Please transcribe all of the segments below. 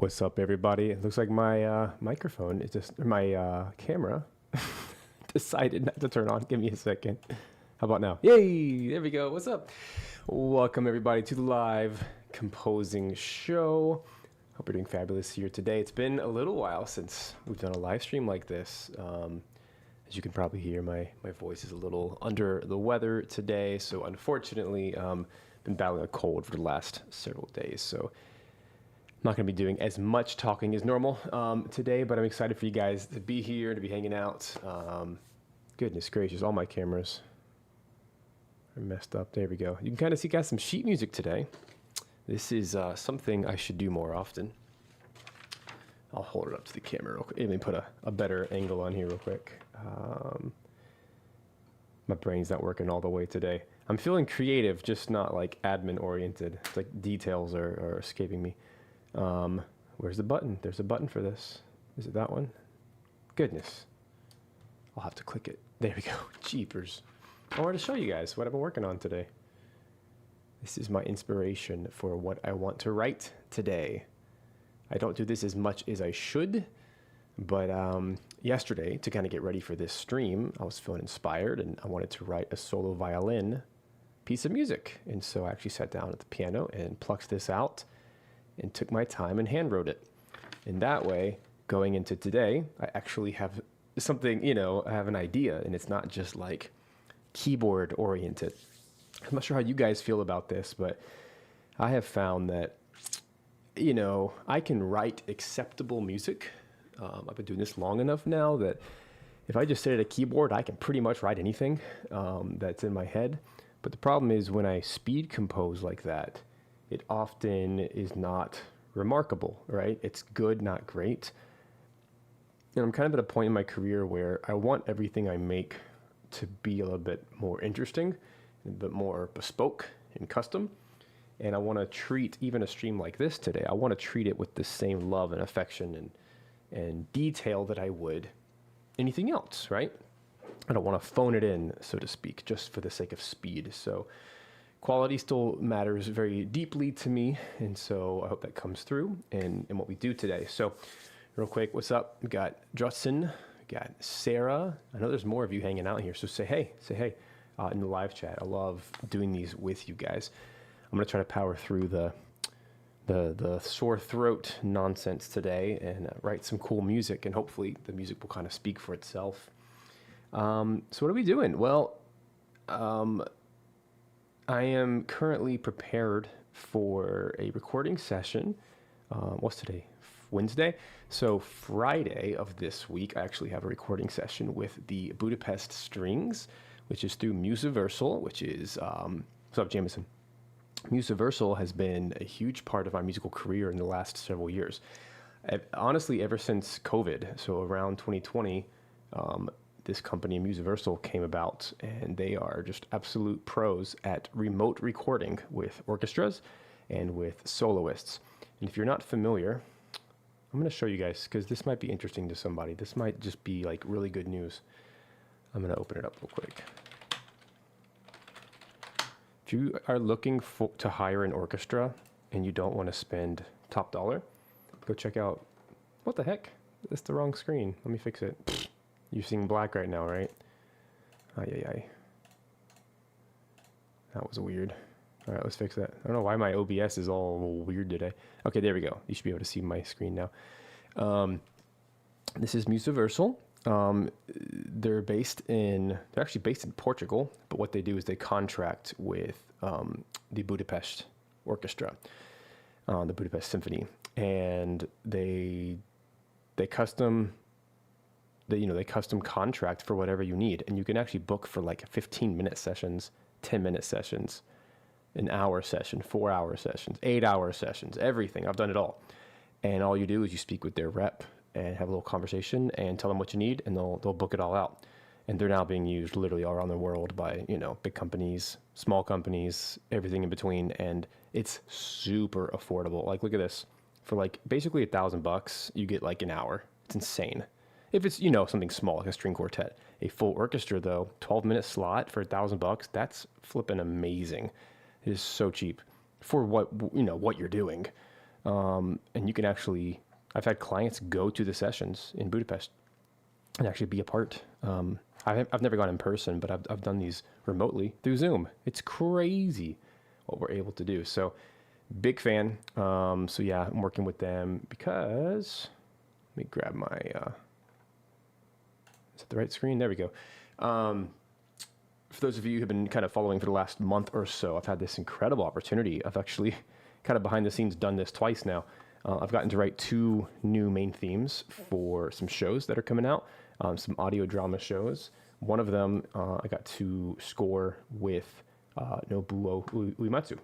What's up, everybody? It looks like my microphone is just my camera decided not to turn on. Give me a second. How about now? Yay! There we go. What's up? Welcome everybody to the live composing show. Hope you're doing fabulous here today. It's been a little while since we've done a live stream like this. As you can probably hear, my voice is a little under the weather today. So unfortunately, been battling a cold for the last several days. So I'm not going to be doing as much talking as normal today, but I'm excited for you guys to be here, to be hanging out. Goodness gracious, all my cameras are messed up. There we go. You can kind of see, got some sheet music today. This is something I should do more often. I'll hold it up to the camera real quick. Let me put a better angle on here real quick. My brain's not working all the way today. I'm feeling creative, just not like admin oriented. It's like details are escaping me. Where's the button? There's a button for this. Is it that one? Goodness. I'll have to click it. There we go. Jeepers. I wanted to show you guys what I've been working on today. This is my inspiration for what I want to write today. I don't do this as much as I should, but yesterday, to kind of get ready for this stream, I was feeling inspired and I wanted to write a solo violin piece of music. And so I actually sat down at the piano and plucked this out and took my time and hand wrote it. And that way, going into today, I actually have something, I have an idea, and it's not just like keyboard oriented. I'm not sure how you guys feel about this, but I have found that, I can write acceptable music. I've been doing this long enough now that if I just sit at a keyboard, I can pretty much write anything that's in my head. But the problem is when I speed compose like that, it often is not remarkable, right? It's good, not great. And I'm kind of at a point in my career where I want everything I make to be a little bit more interesting, a bit more bespoke and custom. And I want to treat even a stream like this today, I want to treat it with the same love and affection and detail that I would anything else, right? I don't want to phone it in, so to speak, just for the sake of speed. So quality still matters very deeply to me, and so I hope that comes through in what we do today. So real quick, what's up? We got Drutson, we got Sarah. I know there's more of you hanging out here, so say hey in the live chat. I love doing these with you guys. I'm going to try to power through the sore throat nonsense today and write some cool music, and hopefully the music will kind of speak for itself. So what are we doing? Well, I am currently prepared for a recording session. What's today? Wednesday. So Friday of this week, I actually have a recording session with the Budapest Strings, which is through Musiversal, which is, what's up, Jameson? Musiversal has been a huge part of my musical career in the last several years. Honestly, ever since COVID, so around 2020, this company, Musiversal, came about, and they are just absolute pros at remote recording with orchestras and with soloists. And if you're not familiar, I'm going to show you guys, because this might be interesting to somebody. This might just be like really good news. I'm going to open it up real quick. If you are looking to hire an orchestra and you don't want to spend top dollar, go check out, what the heck? That's the wrong screen. Let me fix it. You're seeing black right now, right? Ay. That was weird. All right, let's fix that. I don't know why my OBS is all weird today. Okay, there we go. You should be able to see my screen now. This is Musiversal. They're actually based in Portugal, but what they do is they contract with the Budapest Orchestra, the Budapest Symphony, and they custom contract for whatever you need, and you can actually book for like 15-minute sessions, 10-minute sessions, an hour session, 4-hour sessions, 8-hour sessions, everything. I've done it all. And all you do is you speak with their rep and have a little conversation and tell them what you need, and they'll book it all out. And they're now being used literally all around the world by, big companies, small companies, everything in between, and it's super affordable. Like, look at this. For like basically $1,000, you get like an hour. It's insane. If it's, something small like a string quartet. A full orchestra though, 12-minute slot for $1,000, that's flipping amazing. It is so cheap for what you're doing. And you can actually, I've had clients go to the sessions in Budapest and actually be a part. I've never gone in person, but I've done these remotely through Zoom. It's crazy what we're able to do. So big fan. So yeah, I'm working with them because, let me grab my, is it the right screen? There we go. For those of you who have been kind of following for the last month or so, I've had this incredible opportunity. I've actually kind of behind the scenes done this twice now. I've gotten to write 2 new main themes for some shows that are coming out, some audio drama shows. One of them I got to score with Nobuo Uematsu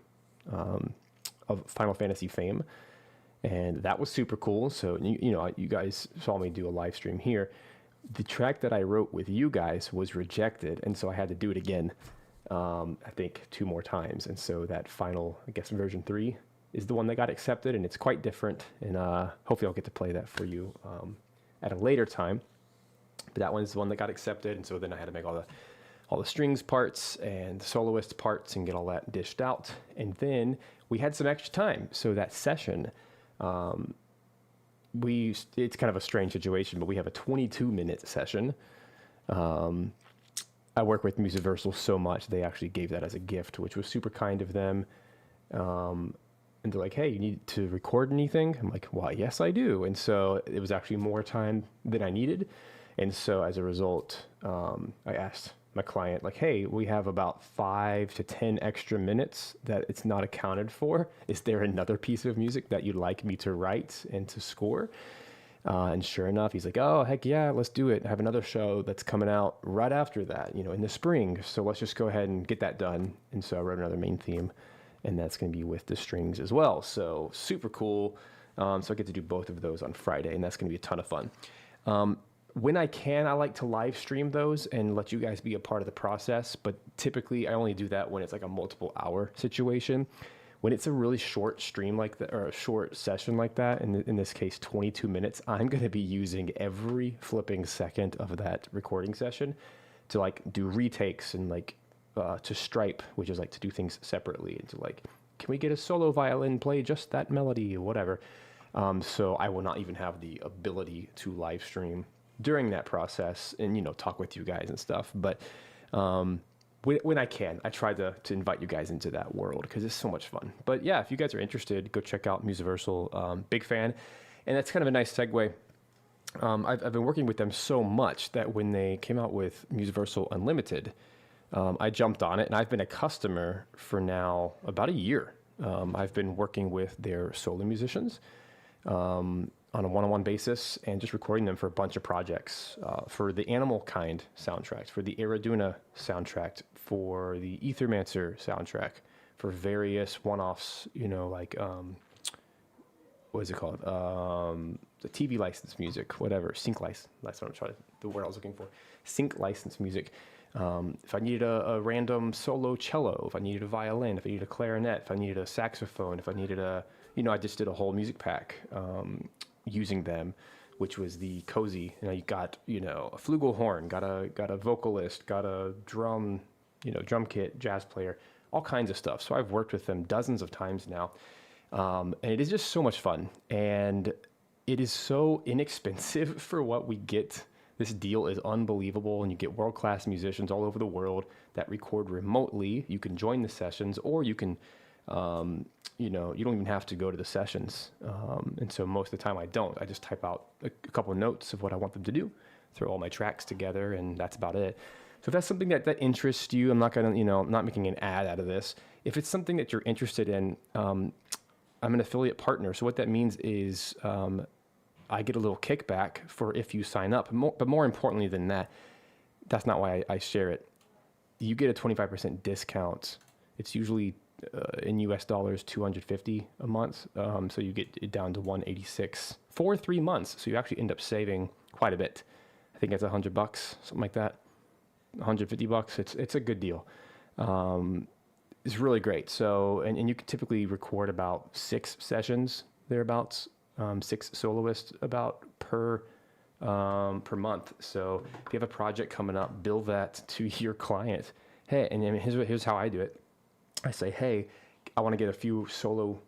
of Final Fantasy fame, and that was super cool. So you know, you guys saw me do a live stream here. The track that I wrote with you guys was rejected, and so I had to do it again. I think 2 more times, and so that final, I guess, version 3 is the one that got accepted, and it's quite different. And hopefully, I'll get to play that for you at a later time. But that one's the one that got accepted, and so then I had to make all the strings parts and the soloist parts and get all that dished out. And then we had some extra time, so that session. It's kind of a strange situation, but we have a 22-minute session. I work with Musiversal so much, they actually gave that as a gift, which was super kind of them. And they're like, hey, you need to record anything? I'm like, well, yes, I do. And so it was actually more time than I needed. And so as a result, I asked my client, like, hey, we have about 5 to 10 extra minutes that it's not accounted for. Is there another piece of music that you'd like me to write and to score? And sure enough, he's like, oh, heck yeah, let's do it. I have another show that's coming out right after that, you know, in the spring. So let's just go ahead and get that done. And so I wrote another main theme, and that's going to be with the strings as well. So super cool. So I get to do both of those on Friday, and that's going to be a ton of fun. When I can, I like to live stream those and let you guys be a part of the process. But typically, I only do that when it's like a multiple hour situation. When it's a really short stream like that, or a short session like that, in this case, 22 minutes, I'm going to be using every flipping second of that recording session to like do retakes and like to stripe, which is like to do things separately, and to like, can we get a solo violin play just that melody or whatever. So I will not even have the ability to live stream during that process and, you know, talk with you guys and stuff. But when I can, I try to invite you guys into that world because it's so much fun. But yeah, if you guys are interested, go check out Musiversal. Big fan. And that's kind of a nice segue. I've been working with them so much that when they came out with Musiversal Unlimited, I jumped on it, and I've been a customer for now about a year. I've been working with their solo musicians on a one-on-one basis and just recording them for a bunch of projects, for the Animal Kind soundtrack, for the Iriduna soundtrack, for the Ethermancer soundtrack, for various one-offs, you know, like, what is it called? The TV license music, whatever, sync license, that's what I'm trying to, the word I was looking for, sync license music. If I needed a random solo cello, if I needed a violin, if I needed a clarinet, if I needed a saxophone, if I needed I just did a whole music pack using them, which was the Cozy. You know, you got, a flugelhorn, got a vocalist, got a drum kit, jazz player, all kinds of stuff. So I've worked with them dozens of times now. And it is just so much fun. And it is so inexpensive for what we get. This deal is unbelievable, and you get world-class musicians all over the world that record remotely. You can join the sessions, or you can, you don't even have to go to the sessions. And so most of the time I don't. I just type out a couple of notes of what I want them to do, throw all my tracks together, and that's about it. So if that's something that interests you, I'm not going to, I'm not making an ad out of this. If it's something that you're interested in, I'm an affiliate partner. So what that means is I get a little kickback for if you sign up. But more importantly than that, that's not why I share it. You get a 25% discount. It's usually in US dollars, $250 a month. So you get it down to $186 for 3 months. So you actually end up saving quite a bit. I think it's $100, something like that. $150. It's a good deal. It's really great. So, and you can typically record about 6 sessions thereabouts, 6 soloists about per month. So if you have a project coming up, bill that to your client. Hey, and here's how I do it. I say, hey, I want to get a few solo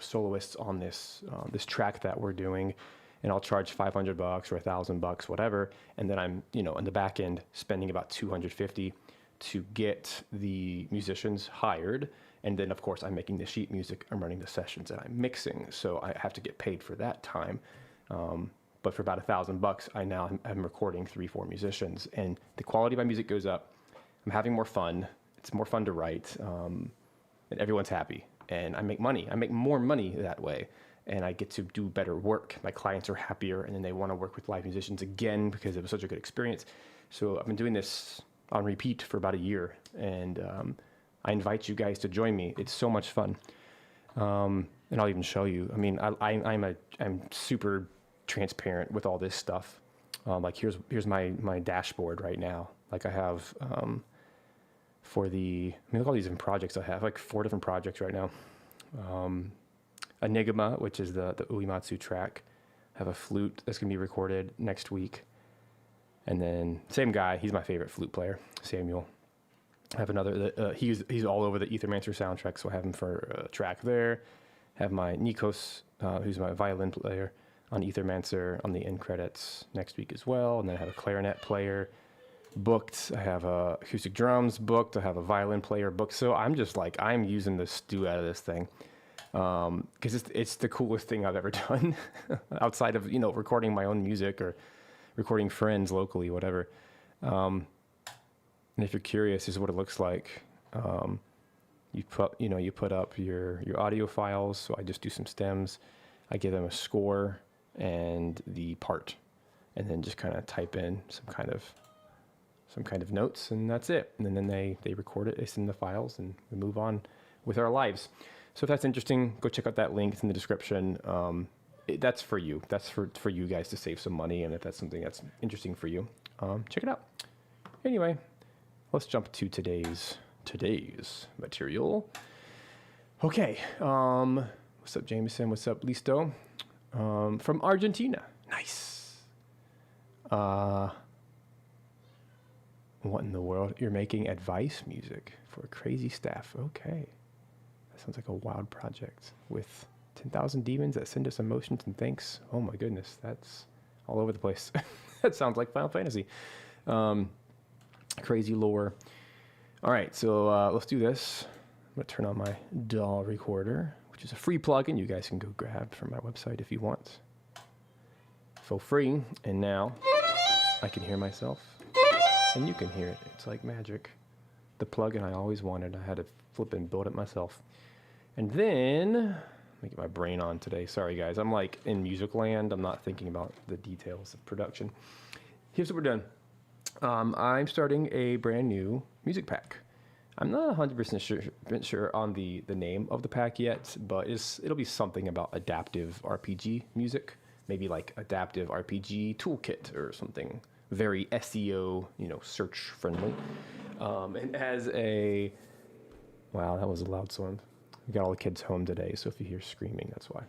soloists on this this track that we're doing, and I'll charge $500 or $1,000, whatever, and then I'm on the back end spending about $250 to get the musicians hired, and then of course I'm making the sheet music, I'm running the sessions, and I'm mixing, so I have to get paid for that time. But for about $1,000, I'm recording 3-4 musicians, and the quality of my music goes up. I'm having more fun. It's more fun to write, and everyone's happy, and I make money. I make more money that way, and I get to do better work. My clients are happier, and then they want to work with live musicians again because it was such a good experience. So I've been doing this on repeat for about a year, and I invite you guys to join me. It's so much fun, and I'll even show you. I mean, I'm super transparent with all this stuff. Like here's my dashboard right now. Like I have look at all these different projects I have, like 4 different projects right now. Enigma, which is the Uematsu track. I have a flute that's gonna be recorded next week. And then same guy, he's my favorite flute player, Samuel. I have another, he's all over the Ethermancer soundtrack, so I have him for a track there. Have my Nikos, who's my violin player, on Ethermancer on the end credits next week as well. And then I have a clarinet player booked. I have acoustic drums booked. I have a violin player booked. So I'm just like, I'm using the stew out of this thing. Because it's the coolest thing I've ever done outside of, recording my own music or recording friends locally, whatever. And if you're curious, this is what it looks like. You put up your audio files. So I just do some stems. I give them a score and the part, and then just kind of type in some kind of notes, and that's it. And then they record it, they send the files, and we move on with our lives. So if that's interesting, go check out that link. It's in the description. That's for you. That's for you guys to save some money, and if that's something that's interesting for you, check it out. Anyway, let's jump to today's material. Okay. What's up, Jameson? What's up, Listo? From Argentina. Nice. What in the world? You're making advice music for crazy staff. Okay. That sounds like a wild project with 10,000 demons that send us emotions and thanks. Oh my goodness. That's all over the place. That sounds like Final Fantasy. Crazy lore. All right. So let's do this. I'm going to turn on my DAW recorder, which is a free plugin you guys can go grab from my website if you want. For free. And now I can hear myself, and you can hear it. It's like magic. The plugin I always wanted. I had to flip and build it myself. And then, let me get my brain on today. Sorry guys, I'm like in music land. I'm not thinking about the details of production. Here's what we're doing. I'm starting a brand new music pack. I'm not 100% sure on the name of the pack yet, but it'll be something about adaptive RPG music, maybe like adaptive RPG toolkit or something very SEO, search friendly. And as a, wow, that was a loud sound. We got all the kids home today, so if you hear screaming, that's why.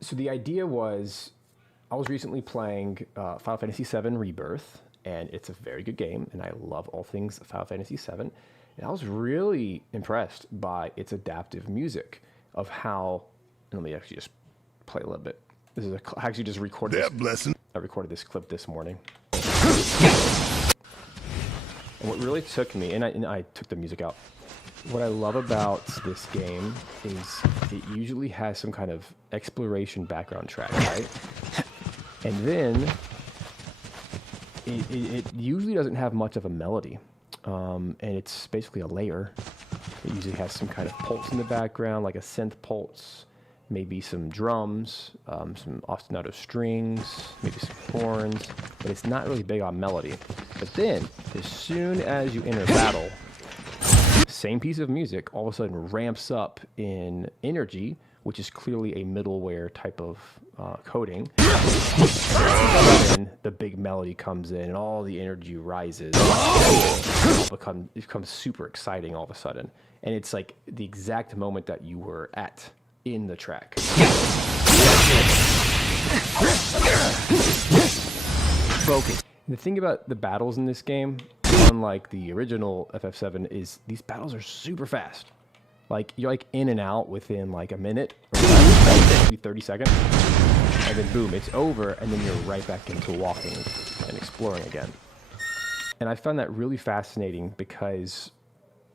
So the idea was, I was recently playing Final Fantasy VII Rebirth, and it's a very good game, and I love all things Final Fantasy VII. And I was really impressed by its adaptive music of how, and let me actually just play a little bit. I actually just recorded I recorded this clip this morning. And what really took me, and I took the music out. What I love about this game is it usually has some kind of exploration background track, right? And then it usually doesn't have much of a melody, and it's basically a layer. It usually has some kind of pulse in the background, like a synth pulse, maybe some drums, some ostinato strings, maybe some horns, but it's not really big on melody. But then, as soon as you enter battle, same piece of music all of a sudden ramps up in energy, which is clearly a middleware type of coding. Then the big melody comes in and all the energy rises. It becomes super exciting all of a sudden. And it's like the exact moment that you were at in the track. Focus. The thing about the battles in this game, unlike the original FF7, is these battles are super fast. Like you're like in and out within like a minute, or maybe 30 seconds, and then boom, it's over, and then you're right back into walking and exploring again. And I found that really fascinating because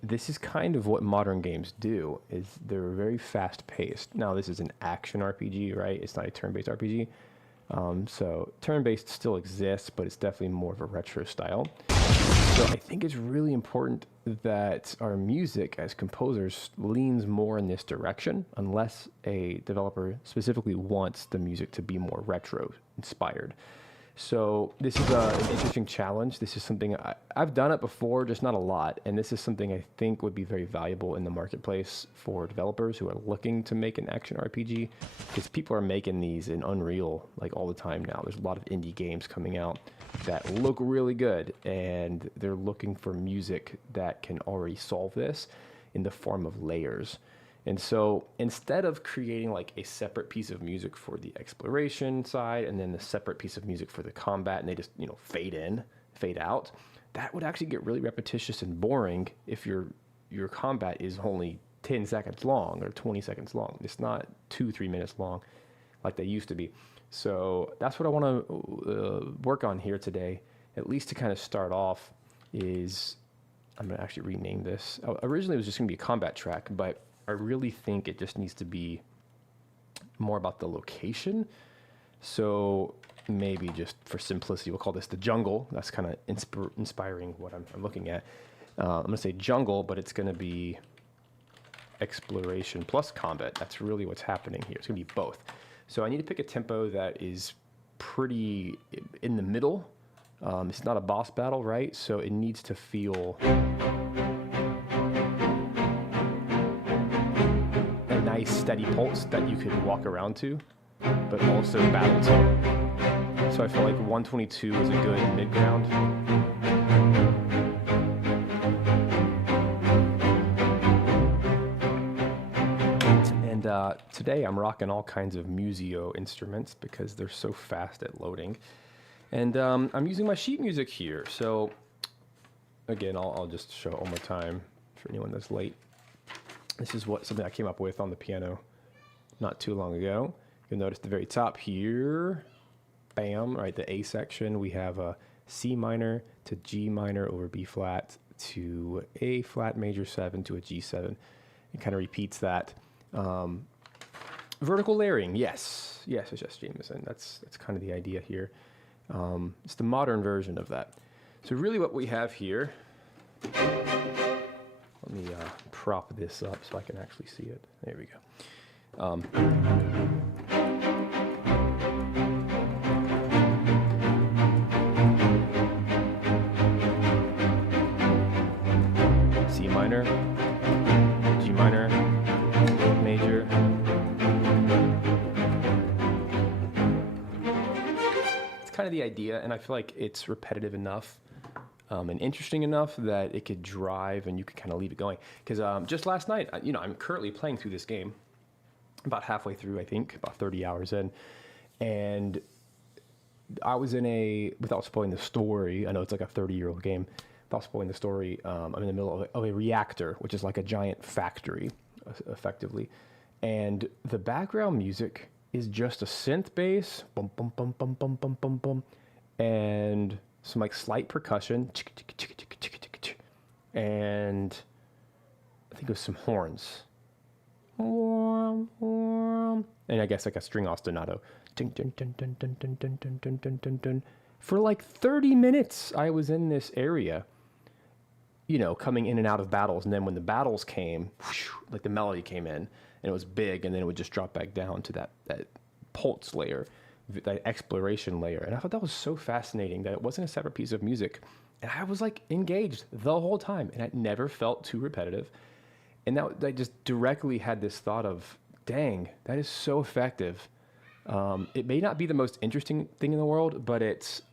this is kind of what modern games do, is they're very fast paced. Now this is an action RPG, right? It's not a turn-based RPG. So turn-based still exists, but it's definitely more of a retro style. So I think it's really important that our music as composers leans more in this direction, unless a developer specifically wants the music to be more retro inspired. So this is an interesting challenge. This is something I've done it before, just not a lot. And this is something I think would be very valuable in the marketplace for developers who are looking to make an action RPG, because people are making these in Unreal like all the time now. There's a lot of indie games coming out that look really good, and they're looking for music that can already solve this in the form of layers. And so instead of creating like a separate piece of music for the exploration side and then the separate piece of music for the combat, and they just, you know, fade in, fade out, that would actually get really repetitious and boring if your combat is only 10 seconds long or 20 seconds long. It's not 2-3 minutes long like they used to be. So that's what I want to work on here today, at least to kind of start off. Is I'm going to actually rename this. Originally it was just going to be a combat track, but I really think it just needs to be more about the location. So maybe just for simplicity, we'll call this the jungle. That's kind of inspiring what I'm looking at. I'm going to say jungle, but it's going to be exploration plus combat. That's really what's happening here. It's going to be both. So I need to pick a tempo that is pretty in the middle. It's not a boss battle, right? So it needs to feel a nice steady pulse that you could walk around to, but also battle to. So I feel like 122 is a good mid-ground. Today I'm rocking all kinds of Museo instruments because they're so fast at loading. And I'm using my sheet music here. So again, I'll just show it one more time for anyone that's late. This is something I came up with on the piano not too long ago. You'll notice the very top here, bam, right, the A section, we have a C minor to G minor over B flat to A flat major 7 to a G7. It kind of repeats that. Vertical layering, yes, Jameson. That's kind of the idea here. It's the modern version of that. So really what we have here, let me prop this up so I can actually see it. There we go. C minor, G minor, major. It's kind of the idea, and I feel like it's repetitive enough and interesting enough that it could drive and you could kind of leave it going. Because just last night, I'm currently playing through this game, about halfway through, I think, about 30 hours in, and I was without spoiling the story, I know it's like a 30-year-old game, without spoiling the story, I'm in the middle of a reactor, which is like a giant factory, effectively. And the background music is just a synth bass, bum, bum, bum, bum, bum, bum, bum, bum, and some like slight percussion, and I think it was some horns. And I guess like a string ostinato. For like 30 minutes, I was in this area, coming in and out of battles. And then when the battles came, like the melody came in, and it was big, and then it would just drop back down to that pulse layer, that exploration layer. And I thought that was so fascinating that it wasn't a separate piece of music. And I was like engaged the whole time, and it never felt too repetitive. And that I just directly had this thought of, dang, that is so effective. It may not be the most interesting thing in the world, but it's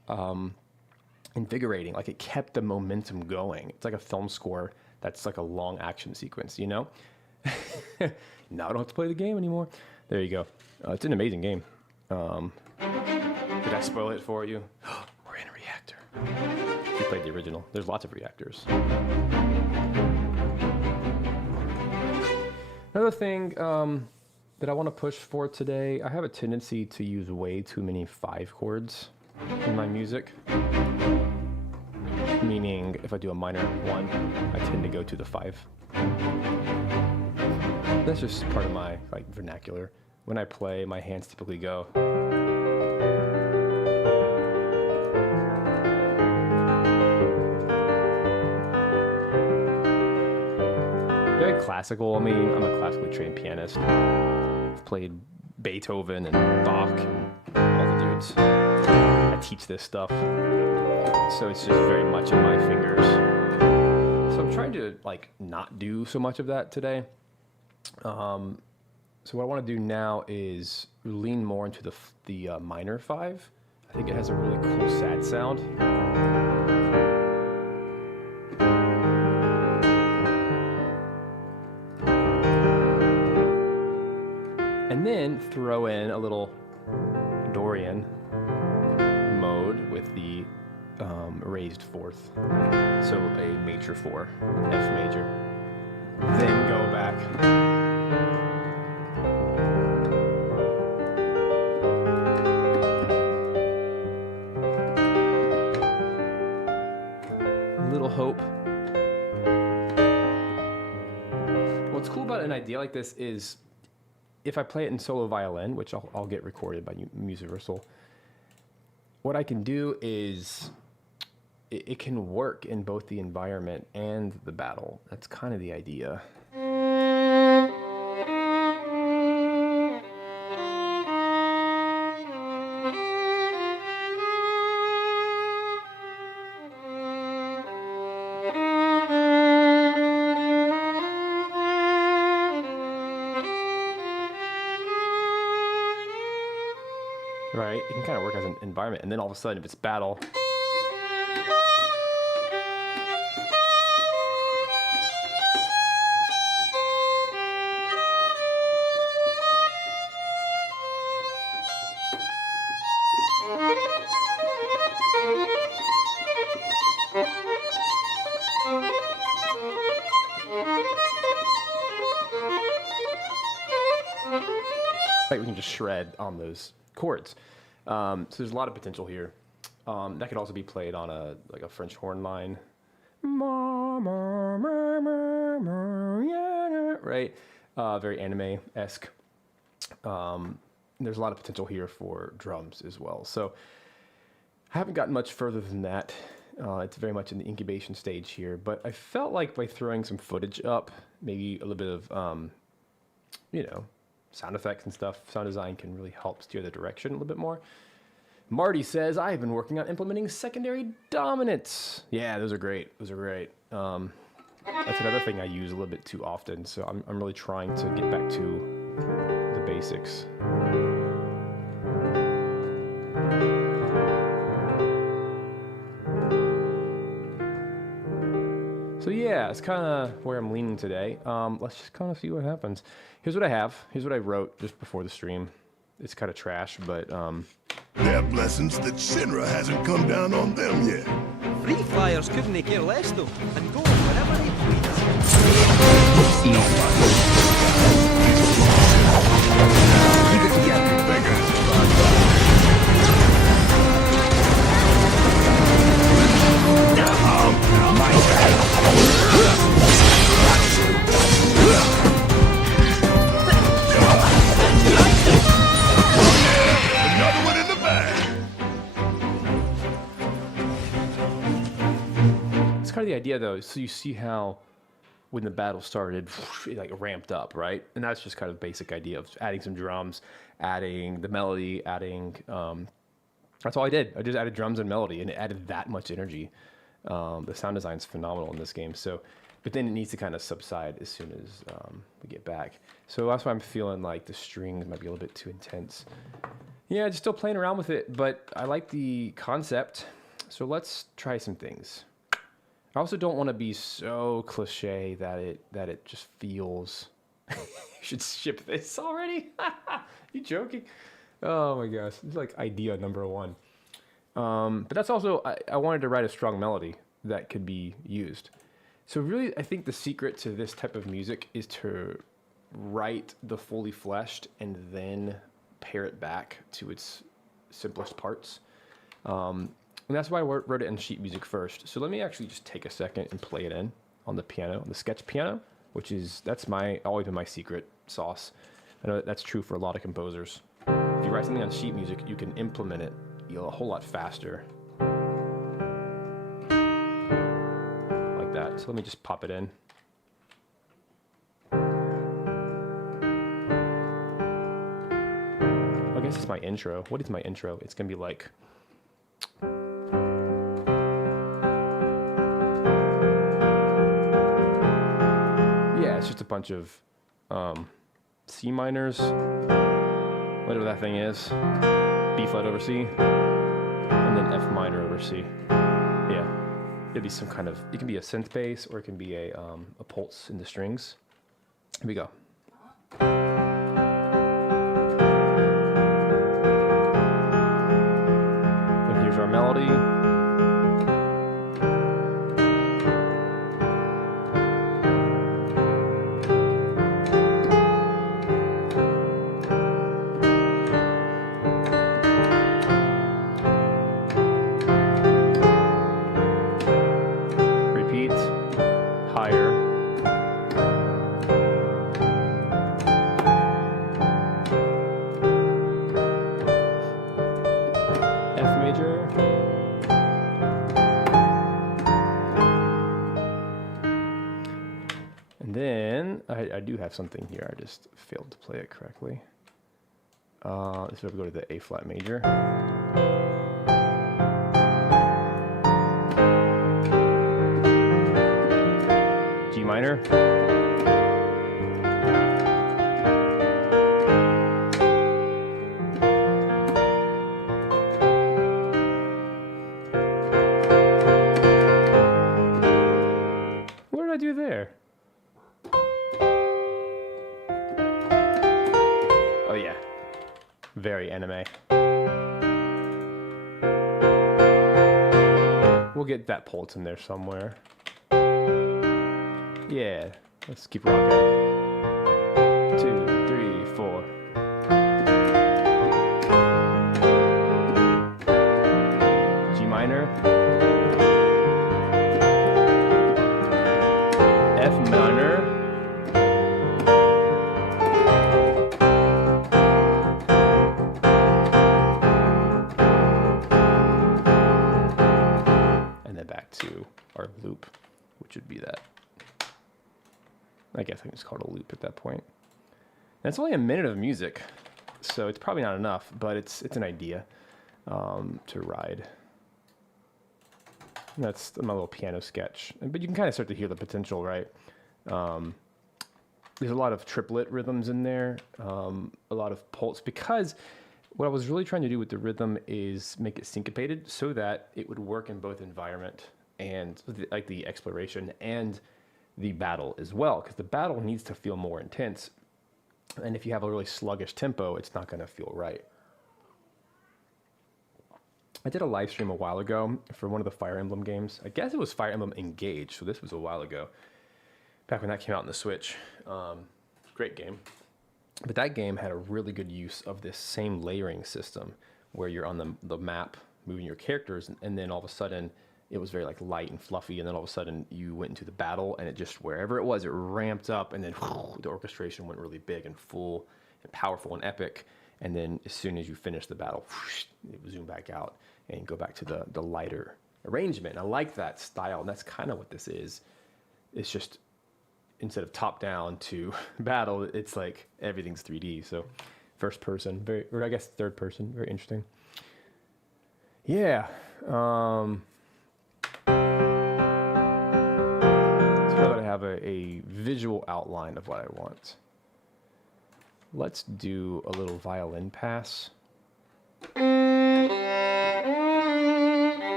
invigorating. Like it kept the momentum going. It's like a film score that's like a long action sequence, Now I don't have to play the game anymore. There you go. It's an amazing game. Did I spoil it for you? We're in a reactor. You played the original. There's lots of reactors. Another thing that I want to push for today, I have a tendency to use way too many 5 chords in my music. Meaning, if I do a minor 1, I tend to go to the 5. That's just part of my vernacular. When I play, my hands typically go. Very classical. I mean, I'm a classically trained pianist. I've played Beethoven and Bach and all the dudes. I teach this stuff. So it's just very much in my fingers. So I'm trying to not do so much of that today. So what I want to do now is lean more into the minor 5. I think it has a really cool sad sound. And then throw in a little Dorian mode with the raised 4th. So a major 4, F major. Then go back. Little hope. What's cool about an idea like this is if I play it in solo violin, which I'll get recorded by Musiversal, what I can do is it can work in both the environment and the battle. That's kind of the idea. Right? It can kind of work as an environment, and then all of a sudden, if it's battle, we can just shred on those chords. So there's a lot of potential here. That could also be played on a French horn line, right? Very anime-esque. There's a lot of potential here for drums as well. So I haven't gotten much further than that. It's very much in the incubation stage here, but I felt like by throwing some footage up, maybe a little bit of, sound effects and stuff, sound design can really help steer the direction a little bit more. Marty says, I have been working on implementing secondary dominants. Yeah, those are great. Those are great. That's another thing I use a little bit too often, so I'm really trying to get back to the basics. So yeah, it's kind of where I'm leaning today. Let's just kind of see what happens. Here's what I have. Here's what I wrote just before the stream. It's kind of trash, but They're blessings that Shinra hasn't come down on them yet. Free flyers couldn't they care less though, and go whenever they please. Keep it together. Another one in the bag. it's kind of the idea though. So you see how when the battle started, it ramped up, right? And that's just kind of basic idea of adding some drums, adding the melody, adding. That's all I did. I just added drums and melody, and it added that much energy. The sound design is phenomenal in this game. So, but then it needs to kind of subside as soon as we get back. So that's why I'm feeling like the strings might be a little bit too intense. Yeah, just still playing around with it, but I like the concept. So let's try some things. I also don't want to be so cliche that it just feels. You should ship this already. You joking? Oh my gosh, it's like idea number one. But that's also I wanted to write a strong melody that could be used. So really, I think the secret to this type of music is to write the fully fleshed and then pare it back to its simplest parts. And that's why I wrote it in sheet music first. So let me actually just take a second and play it in on the piano, on the sketch piano, that's always been my secret sauce. I know that's true for a lot of composers. If you write something on sheet music, you can implement it a whole lot faster. Like that. So let me just pop it in. I guess it's my intro. What is my intro? It's gonna be like... yeah, it's just a bunch of C minors, whatever that thing is, B flat over C, and then F minor over C. Yeah, it'll be some kind of, it can be a synth bass or it can be a pulse in the strings. Here we go. And here's our melody. I do have something here. I just failed to play it correctly. So we go to the A flat major. G minor. What did I do there? Oh yeah, very anime. We'll get that pulse in there somewhere. Yeah, let's keep rocking. 2, 3, 4. G minor. F minor. To our loop, which would be that. I guess I can just call it a loop at that point. And it's only a minute of music, so it's probably not enough, but it's an idea to ride. And that's my little piano sketch. But you can kind of start to hear the potential, right? There's a lot of triplet rhythms in there, a lot of pulse, because what I was really trying to do with the rhythm is make it syncopated so that it would work in both environment and like the exploration and the battle as well, because the battle needs to feel more intense. And if you have a really sluggish tempo, it's not going to feel right. I did a live stream a while ago for one of the Fire Emblem games. I guess it was Fire Emblem Engage, so this was a while ago, back when that came out on the Switch. Great game. But that game had a really good use of this same layering system where you're on the map moving your characters, and then all of a sudden it was very like light and fluffy, and then all of a sudden you went into the battle and it just, wherever it was, it ramped up, and then the orchestration went really big and full and powerful and epic. And then as soon as you finish the battle, it would zoom back out and go back to the lighter arrangement. I like that style, and that's kind of what this is. It's just, instead of top down to battle, it's like everything's 3D. So first person, or I guess third person, very interesting. Yeah. So now that I have a visual outline of what I want, let's do a little violin pass. I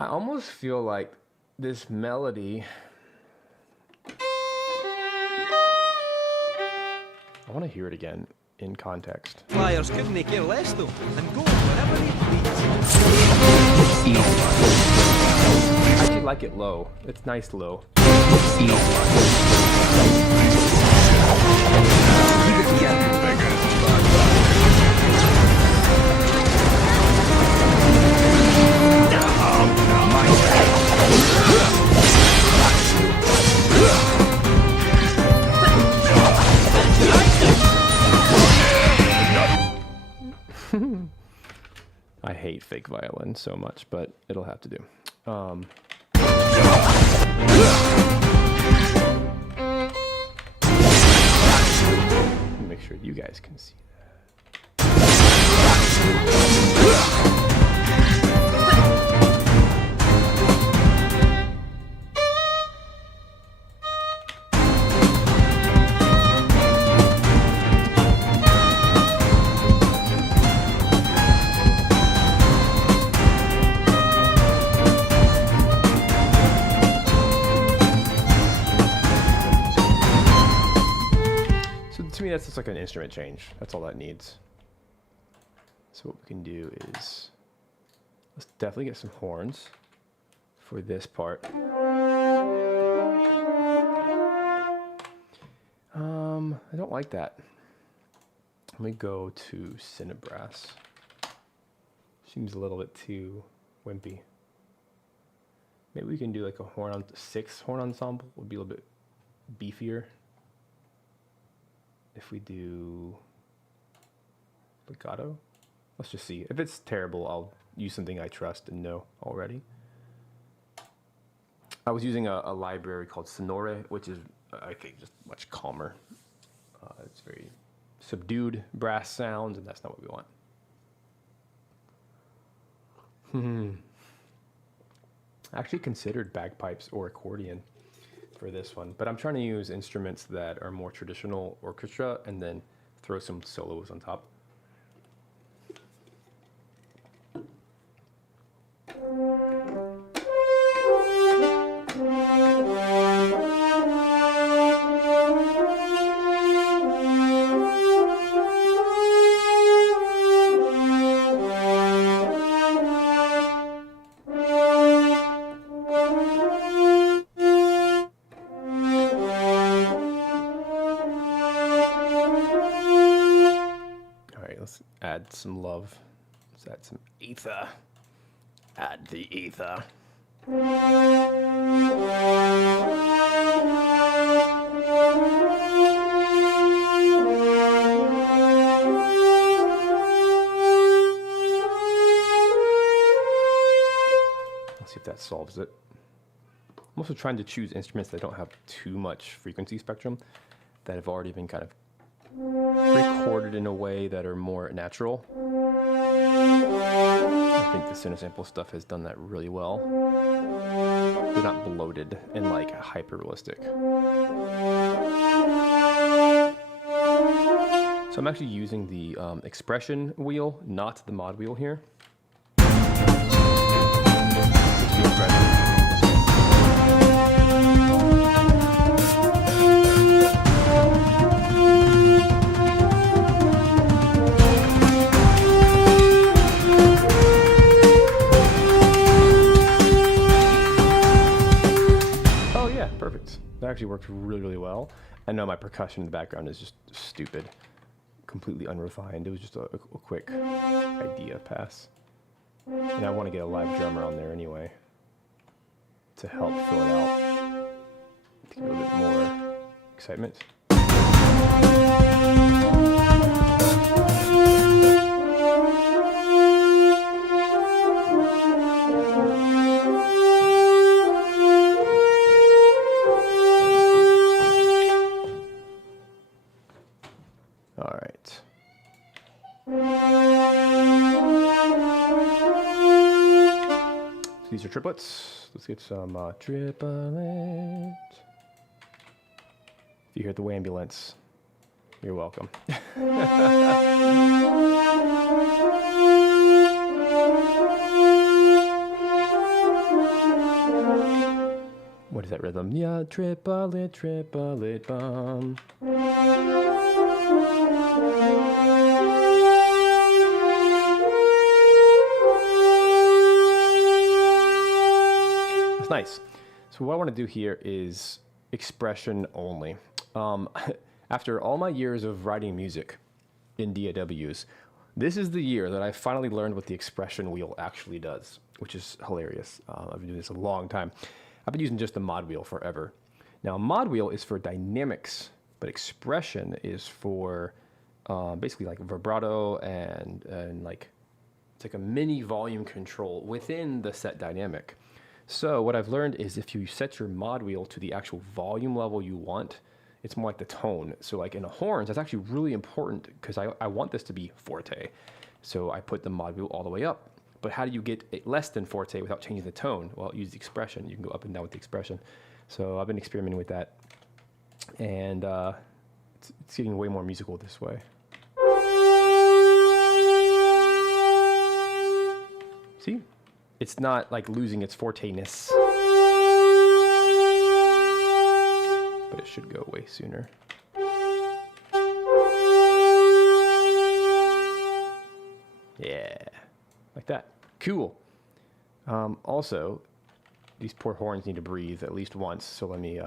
almost feel like this melody, I want to hear it again in context. Flyers couldn't care less though, and go wherever they please. I actually like it low. It's nice low. I hate fake violin so much, but it'll have to do. Make sure you guys can see to me, that's just like an instrument change. That's all that needs. So what we can do is, let's definitely get some horns for this part. I don't like that. Let me go to Cinnabrass. Seems a little bit too wimpy. Maybe we can do like a horn on 6 horn ensemble. Would be a little bit beefier. If we do legato, let's just see. If it's terrible, I'll use something I trust and know already. I was using a library called Sonore, which is, I think, just much calmer. It's very subdued brass sounds, and that's not what we want. I actually considered bagpipes or accordion for this one, but I'm trying to use instruments that are more traditional orchestra and then throw some solos on top. Add some love. Let's add some ether. Add the ether. Let's see if that solves it. I'm also trying to choose instruments that don't have too much frequency spectrum, that have already been kind of recorded in a way that are more natural. I think the Cinesample stuff has done that really well. They're not bloated and like hyper realistic. So I'm actually using the expression wheel, not the mod wheel here. It's the expression. Perfect. That actually worked really, really well. I know my percussion in the background is just stupid, completely unrefined. It was just a quick idea pass. And I want to get a live drummer on there anyway to help fill it out, to give it a bit more excitement. These are triplets. Let's get some triplet. If you hear the ambulance, you're welcome. What is that rhythm? Yeah, triplet, triplet, bum. Nice. So what I want to do here is expression only. Um, After all my years of writing music in DAWs, this is the year that I finally learned what the expression wheel actually does, which is hilarious. I've been doing this a long time. I've been using just the mod wheel forever. Now, mod wheel is for dynamics, but expression is for basically like vibrato and like it's like a mini volume control within the set dynamic. So what I've learned is if you set your mod wheel to the actual volume level you want, it's more like the tone. So like in the horns, that's actually really important because I want this to be forte. So I put the mod wheel all the way up. But how do you get it less than forte without changing the tone? Well, use the expression. You can go up and down with the expression. So I've been experimenting with that. And it's getting way more musical this way. See? It's not like losing its forte-ness. But it should go away sooner. Yeah, like that. Cool. Also, these poor horns need to breathe at least once, so let me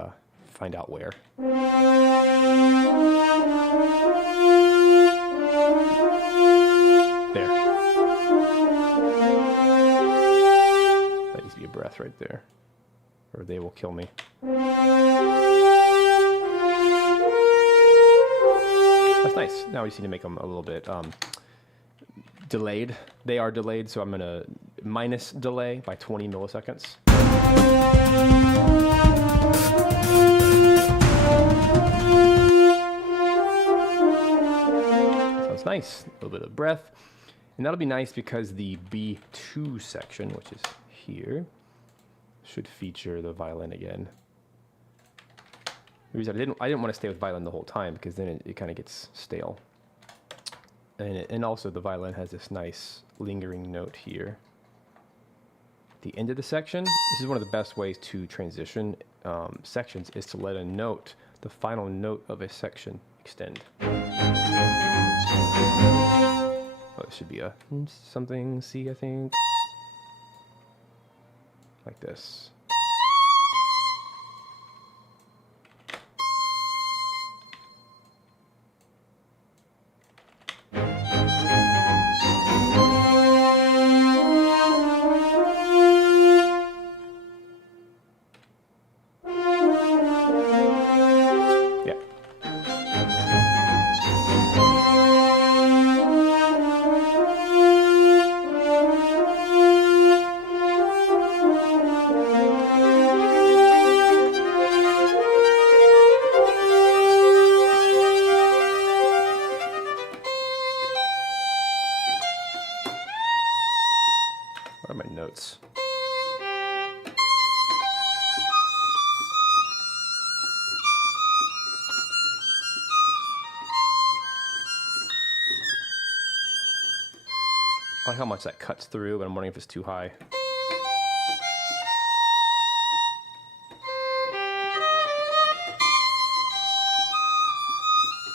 find out where. There. That needs to be a breath right there, or they will kill me. That's nice. Now we just need to make them a little bit delayed. They are delayed, so I'm going to minus delay by 20 milliseconds. Sounds nice. A little bit of breath. And that'll be nice because the B2 section, which is here, should feature the violin again. The reason I didn't want to stay with violin the whole time because then it kind of gets stale. And also the violin has this nice lingering note here. At the end of the section, this is one of the best ways to transition sections is to let a note, the final note of a section, extend. Oh, it should be a something C, I think. Like this. What are my notes? I like how much that cuts through, but I'm wondering if it's too high.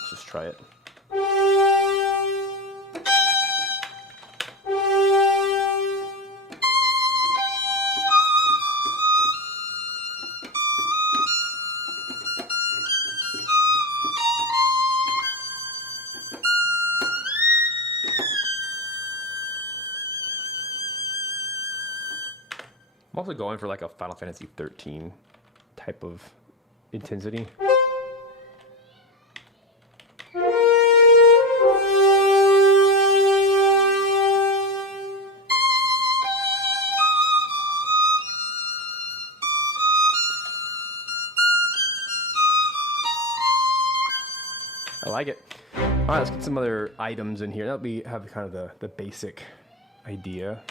Let's just try it. I'm also going for like a Final Fantasy XIII type of intensity. I like it. All right, let's get some other items in here. That'll be have kind of the basic idea.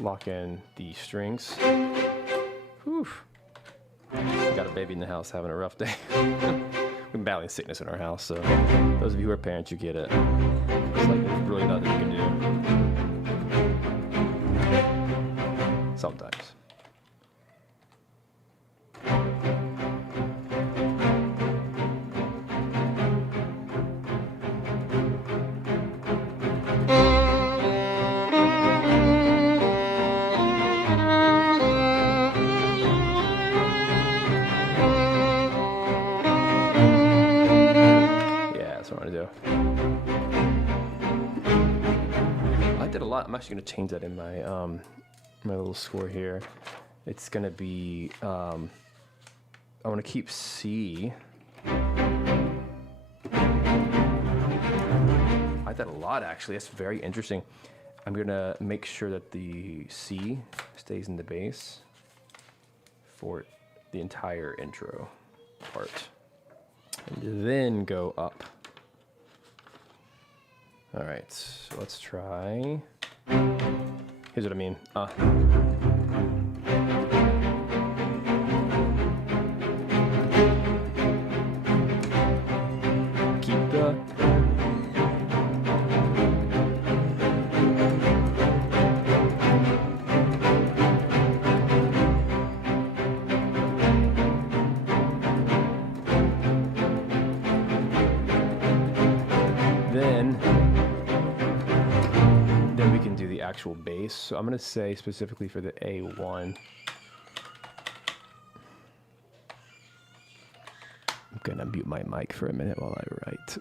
Lock in the strings. Whew. Got a baby in the house having a rough day. I'm battling sickness in our house, so those of you who are parents, you get it. It's like there's really nothing you can do. Sometimes. I'm actually going to change that in my my little score here. It's going to be I want to keep C. I like that a lot, actually. That's very interesting. I'm going to make sure that the C stays in the bass for the entire intro part, and then go up. All right, so let's try. Here's what I mean. Keep the. Then we can do the actual bass. So I'm going to say specifically for the A1. I'm going to mute my mic for a minute while I write.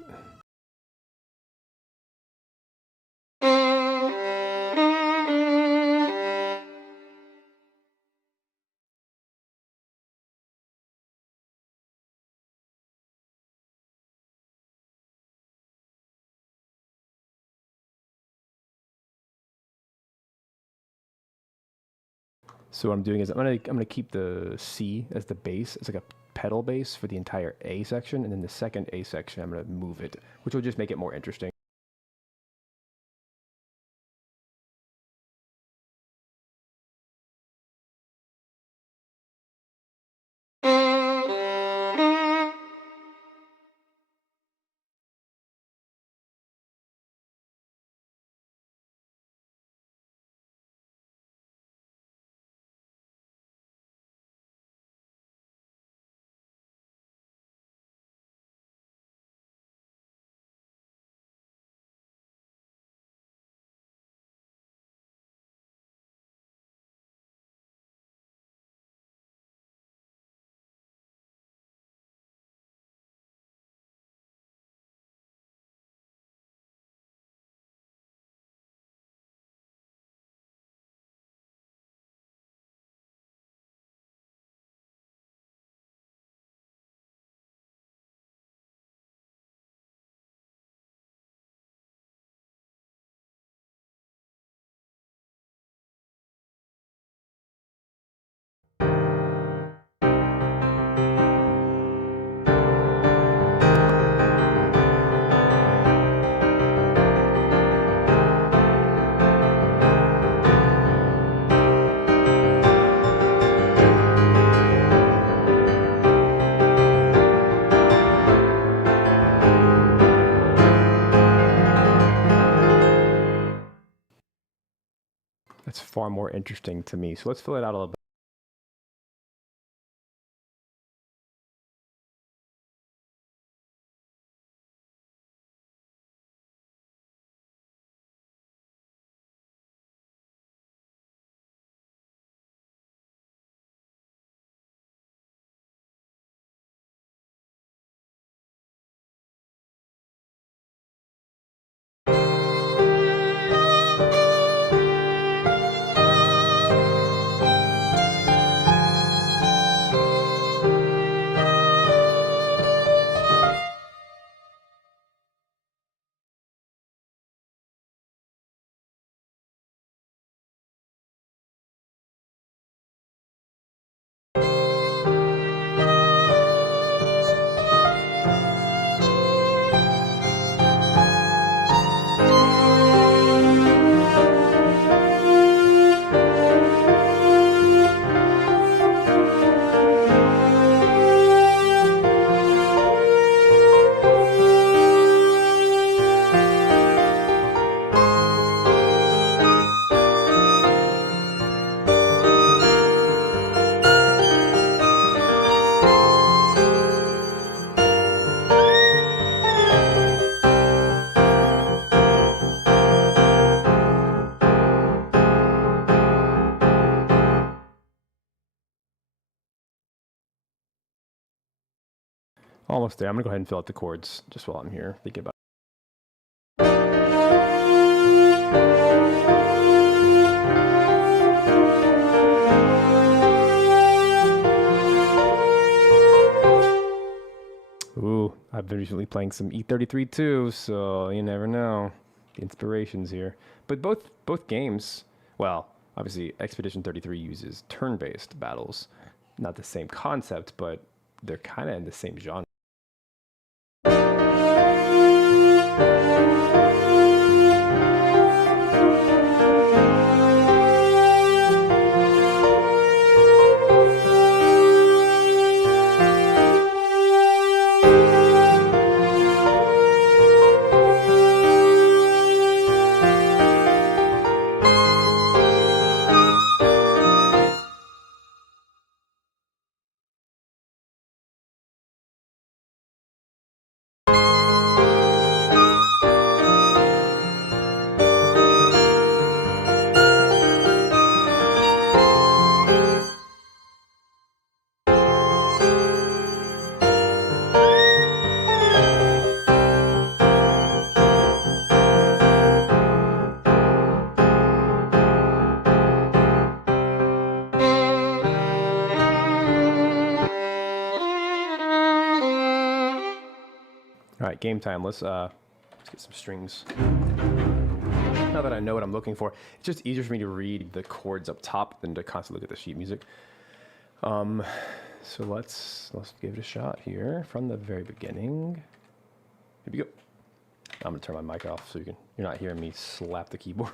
So what I'm doing is I'm gonna keep the C as the bass. It's like a pedal bass for the entire A section, and then the second A section I'm gonna move it, which will just make it more interesting. That's far more interesting to me. So let's fill it out a little bit. Almost there. I'm gonna go ahead and fill out the chords just while I'm here thinking about. Ooh, I've been recently playing some E33 too, so you never know. The inspirations here. But both games, well, obviously Expedition 33 uses turn-based battles. Not the same concept, but they're kind of in the same genre. All right, game time. Let's get some strings. Now that I know what I'm looking for, it's just easier for me to read the chords up top than to constantly look at the sheet music. So let's give it a shot here from the very beginning. Here we go. I'm gonna turn my mic off so you're not hearing me slap the keyboard.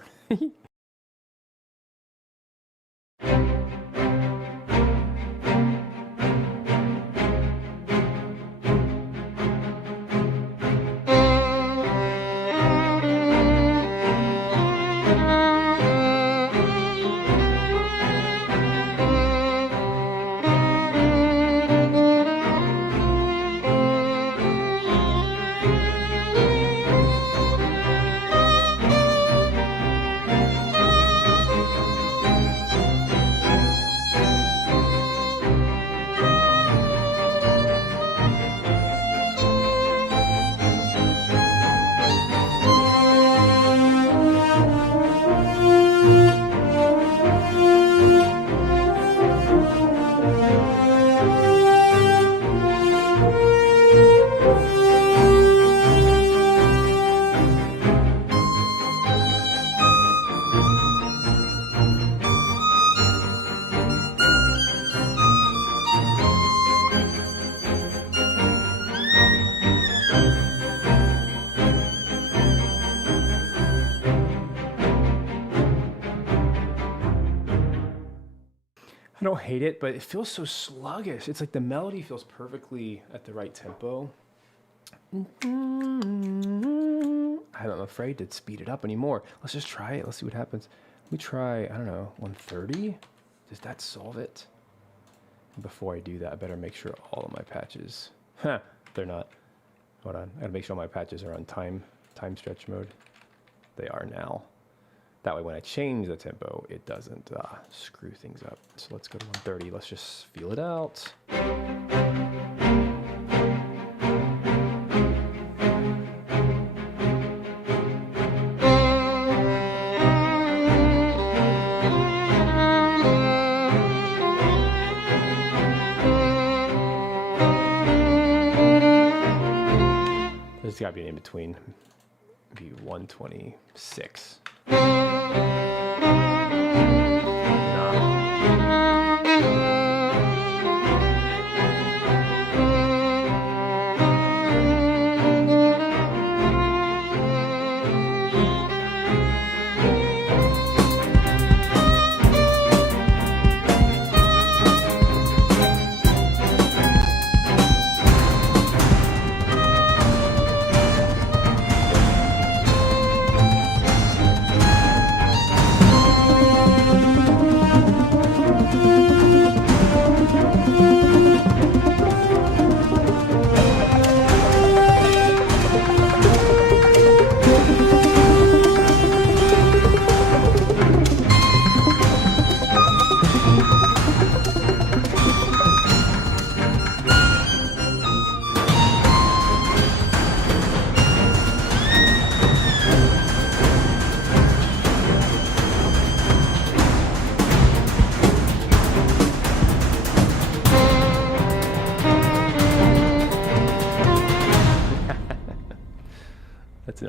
I don't hate it, but it feels so sluggish. It's like the melody feels perfectly at the right tempo. I'm afraid to speed it up anymore. Let's just try it. Let's see what happens. Let me try, I don't know, 130? Does that solve it? Before I do that, I better make sure all of my patches, they're not. Hold on, I gotta make sure all my patches are on time stretch mode. They are now. That way when I change the tempo, it doesn't screw things up. So let's go to 130. Let's just feel it out. There's gotta be an in-between. Maybe 126.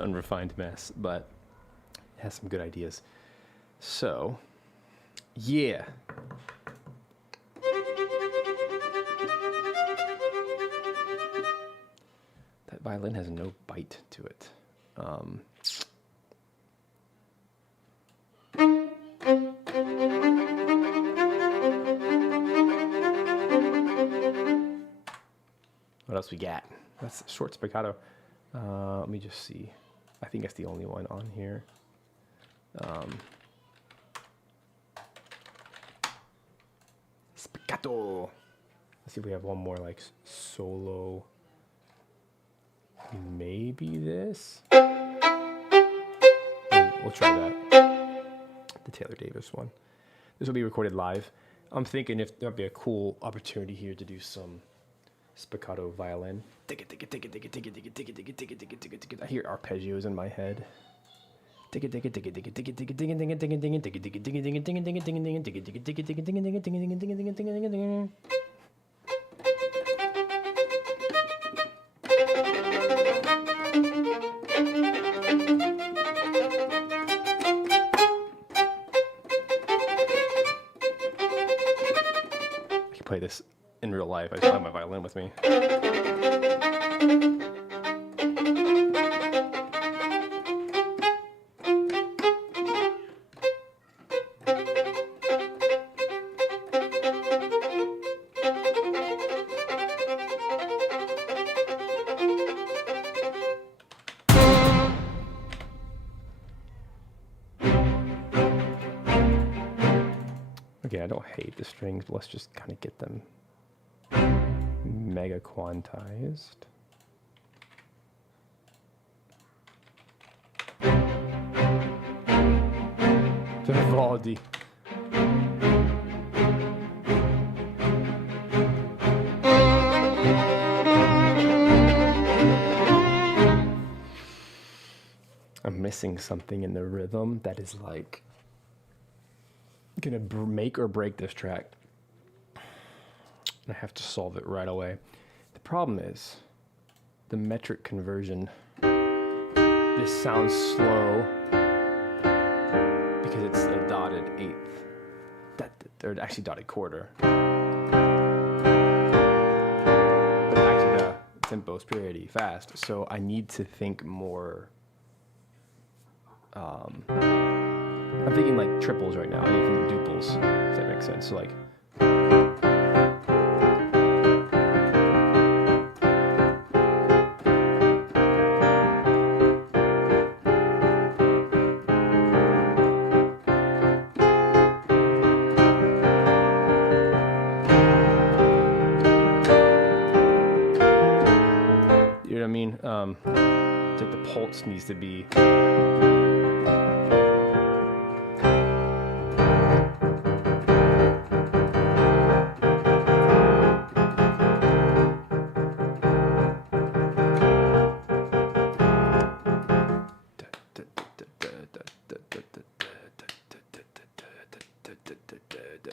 unrefined mess, but it has some good ideas. So, yeah. That violin has no bite to it. What else we got? That's short spiccato. Let me just see. I think that's the only one on here. Spiccato. Let's see if we have one more like solo. Maybe this. We'll try that. The Taylor Davis one. This will be recorded live. I'm thinking if there'd be a cool opportunity here to do some spiccato violin. I hear arpeggios in my head. Play this in real life. I just have my violin with me. Okay, I don't hate the strings, but let's just kind of get them mega quantized. Vivaldi. I'm missing something in the rhythm that is like gonna make or break this track. I have to solve it right away. The problem is the metric conversion. This sounds slow because it's a dotted eighth. Or actually dotted quarter. But actually the tempo is pretty fast. So I need to think more. I'm thinking like triples right now. I need to think duples, if that makes sense. So like. You know what I mean? It's like the pulse needs to be.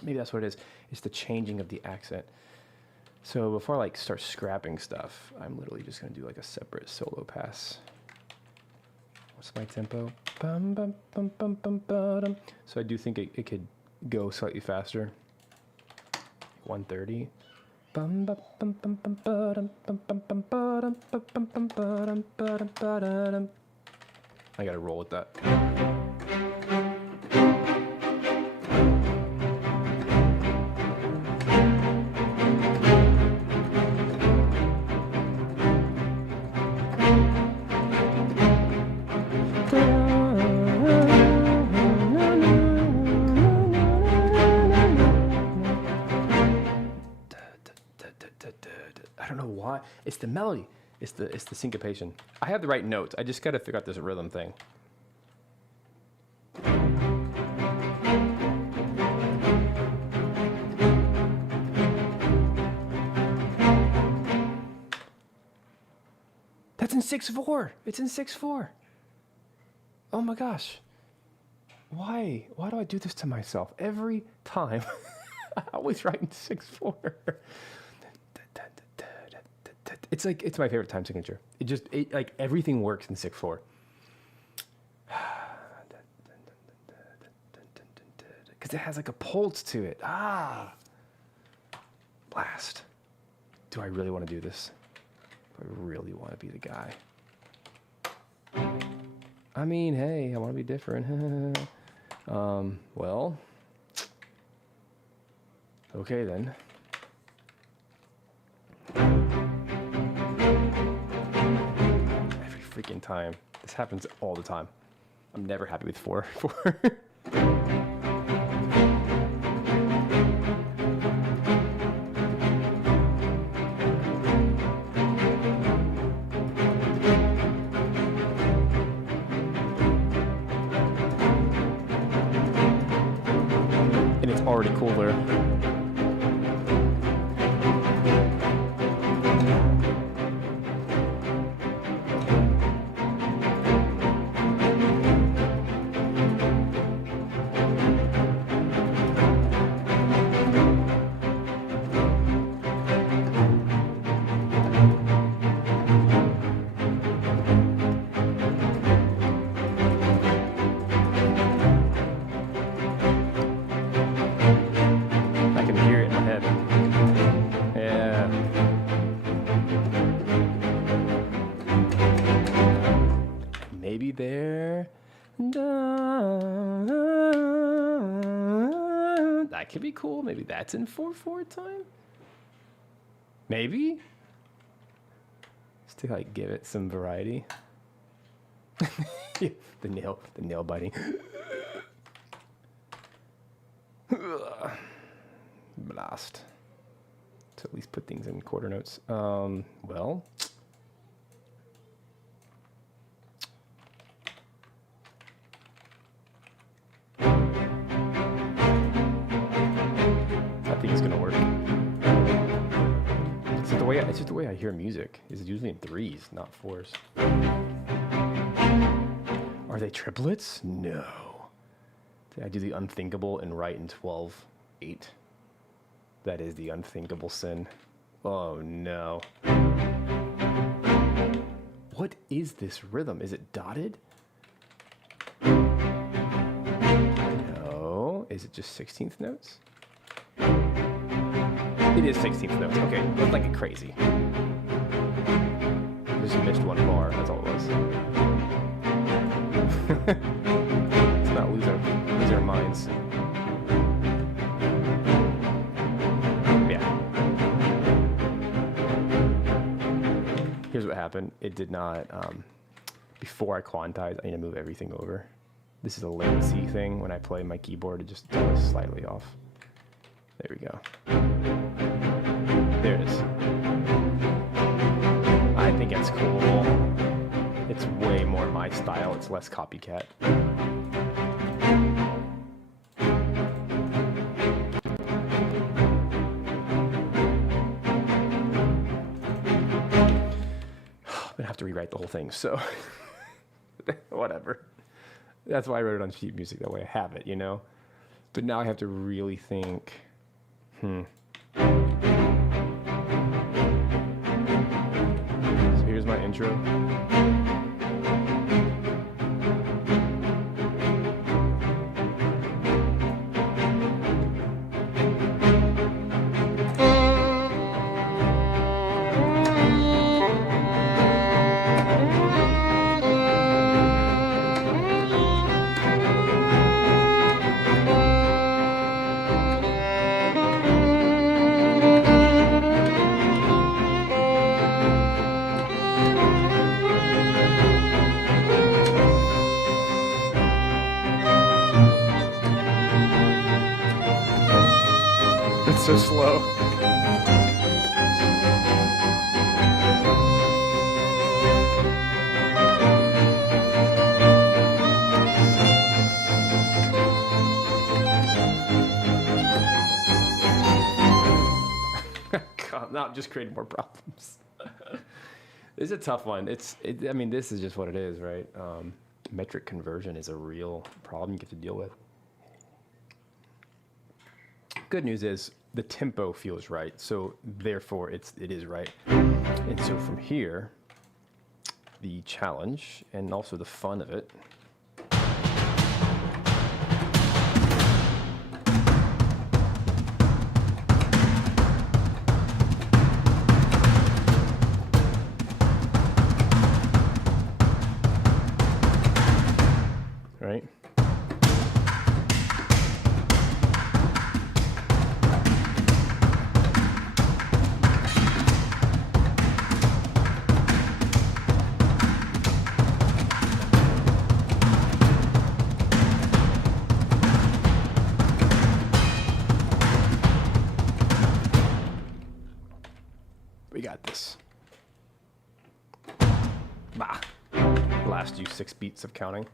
Maybe that's what it is. It's the changing of the accent. So before I like start scrapping stuff, I'm literally just gonna do like a separate solo pass. What's my tempo? Bum, bum, bum, bum, bum, ba-dum. So I do think it could go slightly faster. 130. Bum, bum, bum, bum, bum, ba-dum, bum, bum, bum, ba-dum, bum, bum, bum, ba-dum, ba-dum, ba-dum. I gotta roll with that. I don't know why. It's the melody. It's the syncopation. I have the right notes. I just got to figure out this rhythm thing. That's in 6/4. It's in 6/4. Oh my gosh. Why? Why do I do this to myself every time? I always write in 6/4. It's like, it's my favorite time signature. It like everything works in 6/4. Because it has like a pulse to it. Ah! Blast. Do I really want to do this? Do I really want to be the guy? I mean, hey, I want to be different. Well. Okay then. Every freaking time. This happens all the time. I'm never happy with 4. 4. And it's already cooler. Maybe there. That could be cool. Maybe that's in 4/4 time. Maybe. Just to like give it some variety. the nail biting. Blast. To at least put things in quarter notes. Well. I think it's gonna work. It's just the way I hear music. It's usually in 3s, not 4s. Are they triplets? No. Did I do the unthinkable and write in 12/8? That is the unthinkable sin. Oh no. What is this rhythm? Is it dotted? No. Is it just 16th notes? It is 16th notes. Okay, let's like it crazy. Just missed one bar. That's all it was. Let's not lose our minds. Yeah. Here's what happened. It did not. Before I quantized, I need to move everything over. This is a latency thing. When I play my keyboard, it just goes slightly off. There we go. There it is. I think it's cool. It's way more my style. It's less copycat. I'm gonna have to rewrite the whole thing, so whatever. That's why I wrote it on sheet music, that way I have it, you know? But now I have to really think, So here's my intro. It's so slow. God, now I'm just creating more problems. It's a tough one. I mean, this is just what it is, right? Metric conversion is a real problem you get to deal with. Good news is the tempo feels right, so therefore it is right. And so from here, the challenge and also the fun of it right? We got this. Bah. Last you 6 beats of counting.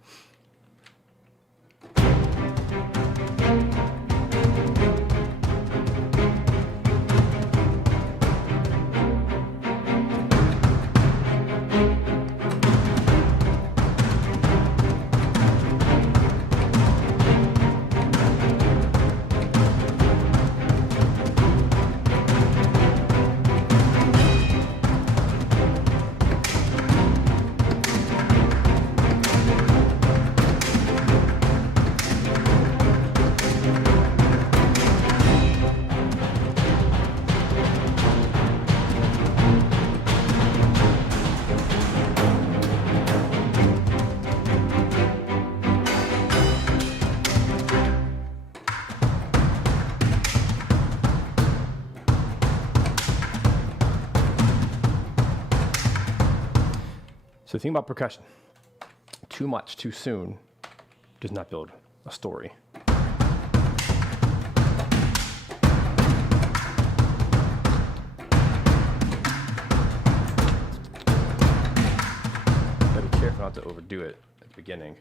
So the thing about percussion, too much too soon does not build a story. Gotta be careful not to overdo it at the beginning.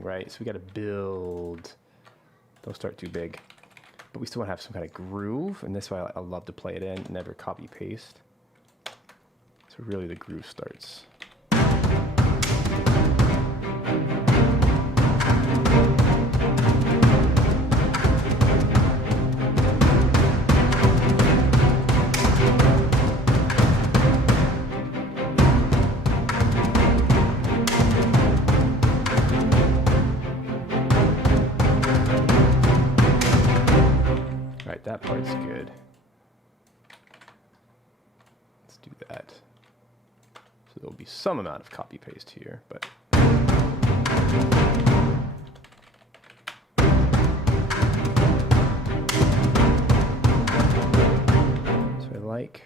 Right, so we got to build. Don't start too big, but we still want to have some kind of groove, and this way I love to play it in, never copy paste. So really, the groove starts. That part's good. Let's do that. So there'll be some amount of copy paste here, but so I like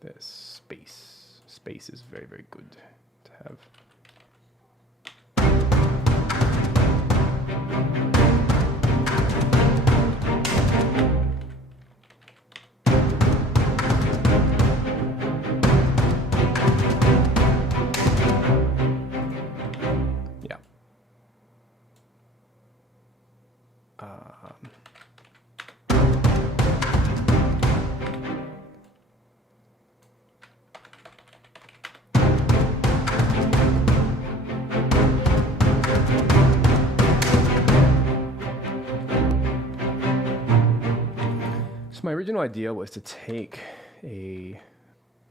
this space. Space is very, very good to have. So my original idea was to take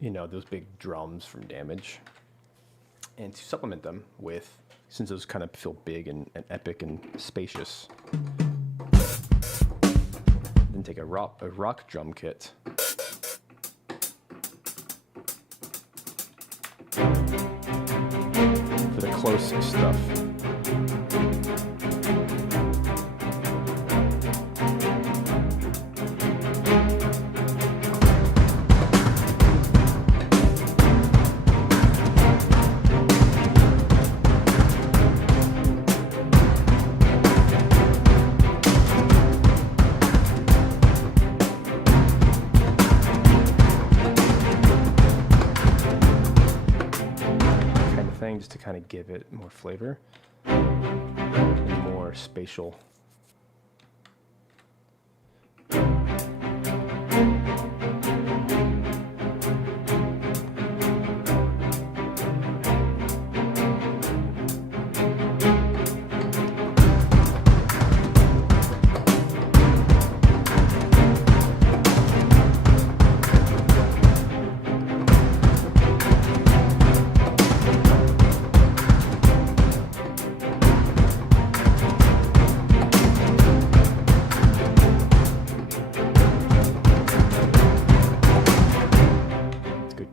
those big drums from Damage and to supplement them with, since those kind of feel big and epic and spacious, then take a rock drum kit for the close stuff. Just to kind of give it more flavor and more spatial.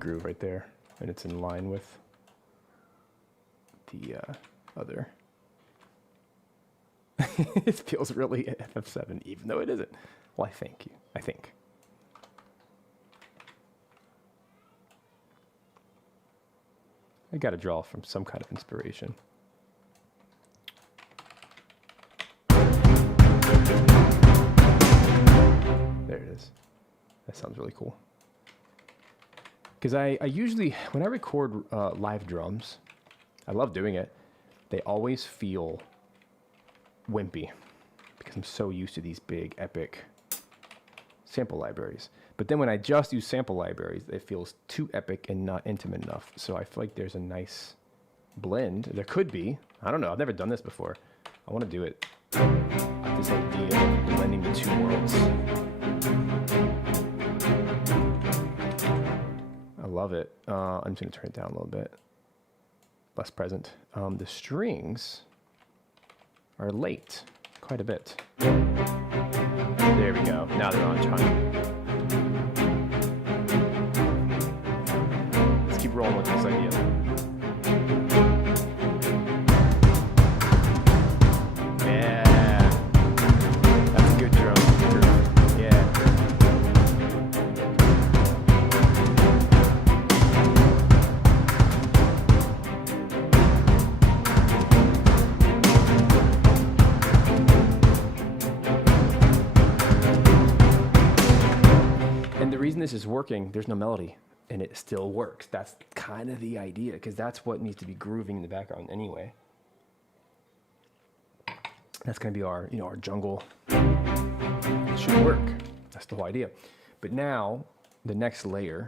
groove right there, and it's in line with the other. It feels really FF7, even though it isn't. Well, I think. I got to draw from some kind of inspiration. There it is. That sounds really cool. Because I usually, when I record live drums, I love doing it. They always feel wimpy because I'm so used to these big, epic sample libraries. But then when I just use sample libraries, it feels too epic and not intimate enough. So I feel like there's a nice blend. There could be. I don't know. I've never done this before. I want to do it. I have this idea of blending the two worlds. I love it. I'm just going to turn it down a little bit. Less present. The strings are late quite a bit. There we go. Now they're on time. Let's keep rolling with this idea. Yeah. That's a good drum. Yeah. And the reason this is working, there's no melody, and it still works. That's kind of the idea, because that's what needs to be grooving in the background anyway. That's going to be our, our jungle. It should work. That's the whole idea. But now, the next layer,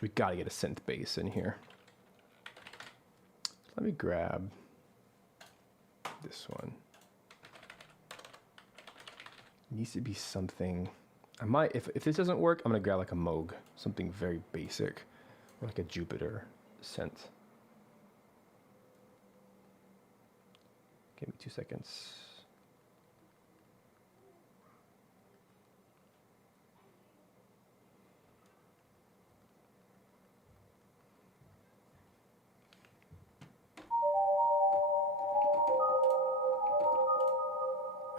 we've got to get a synth bass in here. Let me grab this one. It needs to be something. I might, if this doesn't work, I'm going to grab like a Moog, something very basic, or like a Jupiter synth. Give me 2 seconds.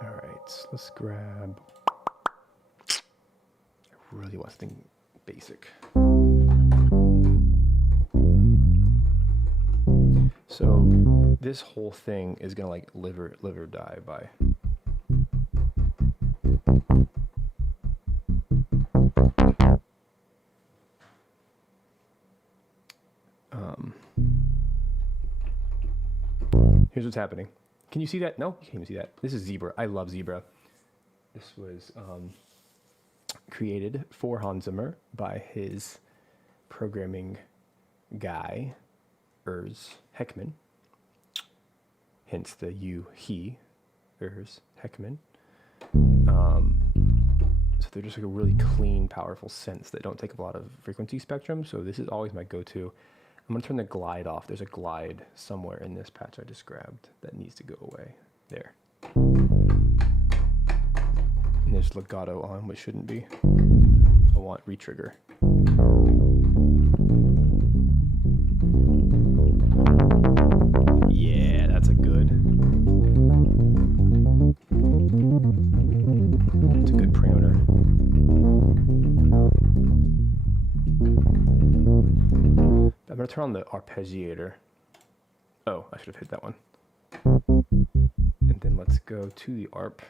All right, let's grab. Really want something basic. So this whole thing is gonna like live or die by. Here's what's happening. Can you see that? No, you can't even see that. This is Zebra. I love Zebra. This was created for Hans Zimmer by his programming guy, Urs Heckman. Hence the he, Urs Heckman. So they're just like a really clean, powerful synths that don't take up a lot of frequency spectrum. So this is always my go-to. I'm going to turn the glide off. There's a glide somewhere in this patch I just grabbed that needs to go away. There. And there's legato on, which shouldn't be. I want retrigger. Yeah, that's a good. It's a good parameter. I'm going to turn on the arpeggiator. Oh, I should have hit that one. And then let's go to the arp.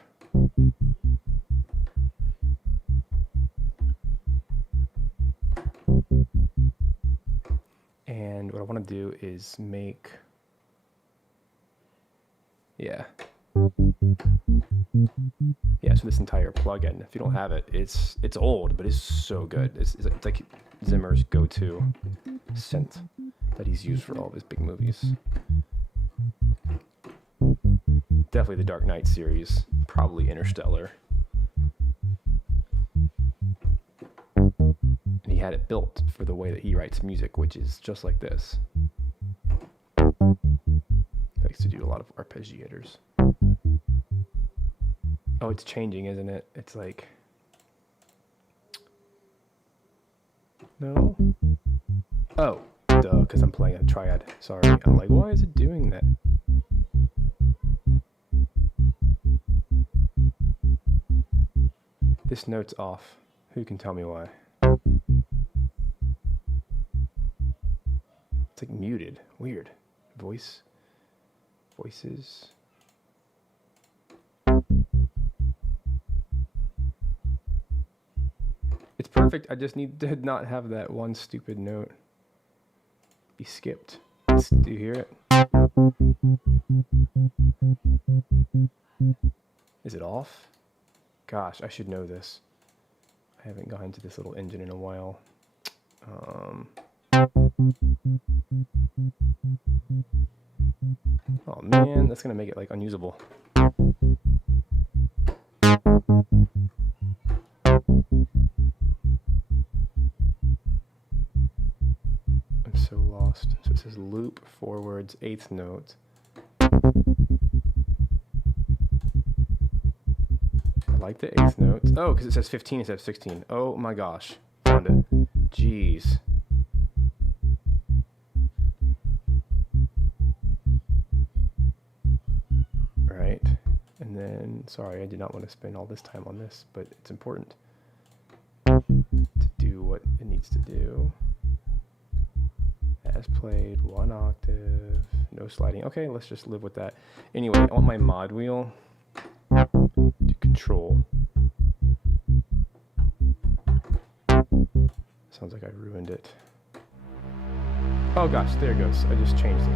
And what I want to do is make, yeah, so this entire plugin, if you don't have it, it's old, but it's so good. It's like Zimmer's go-to synth that he's used for all of his big movies. Definitely the Dark Knight series, probably Interstellar. And he had it built for the way that he writes music, which is just like this. He likes to do a lot of arpeggiators. Oh, it's changing, isn't it? It's like... No? Oh, duh, because I'm playing a triad. Sorry. I'm like, why is it doing that? This note's off. Who can tell me why? It's like muted. Weird. Voices. It's perfect. I just need to not have that one stupid note be skipped. Do you hear it? Is it off? Gosh, I should know this. I haven't gone into this little engine in a while. Oh man, that's gonna make it like unusable. I'm so lost. So it says loop forwards 8th note. I like the 8th note. Oh, because it says 15 instead of 16. Oh my gosh. Found it. Jeez. Right. And then, sorry, I did not want to spend all this time on this, but it's important to do what it needs to do. As played, 1 octave, no sliding. Okay, let's just live with that. Anyway, I want my mod wheel to control. Sounds like I ruined it. Oh gosh, there it goes. I just changed it.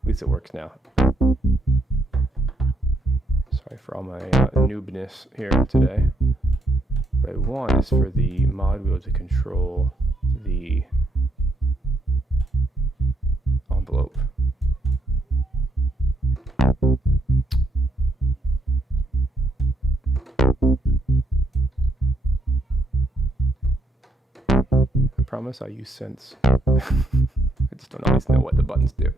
At least it works now. Sorry for all my noobness here today. What I want is for the mod wheel to control the envelope. I promise I'll use sense. I just don't always know what the buttons do.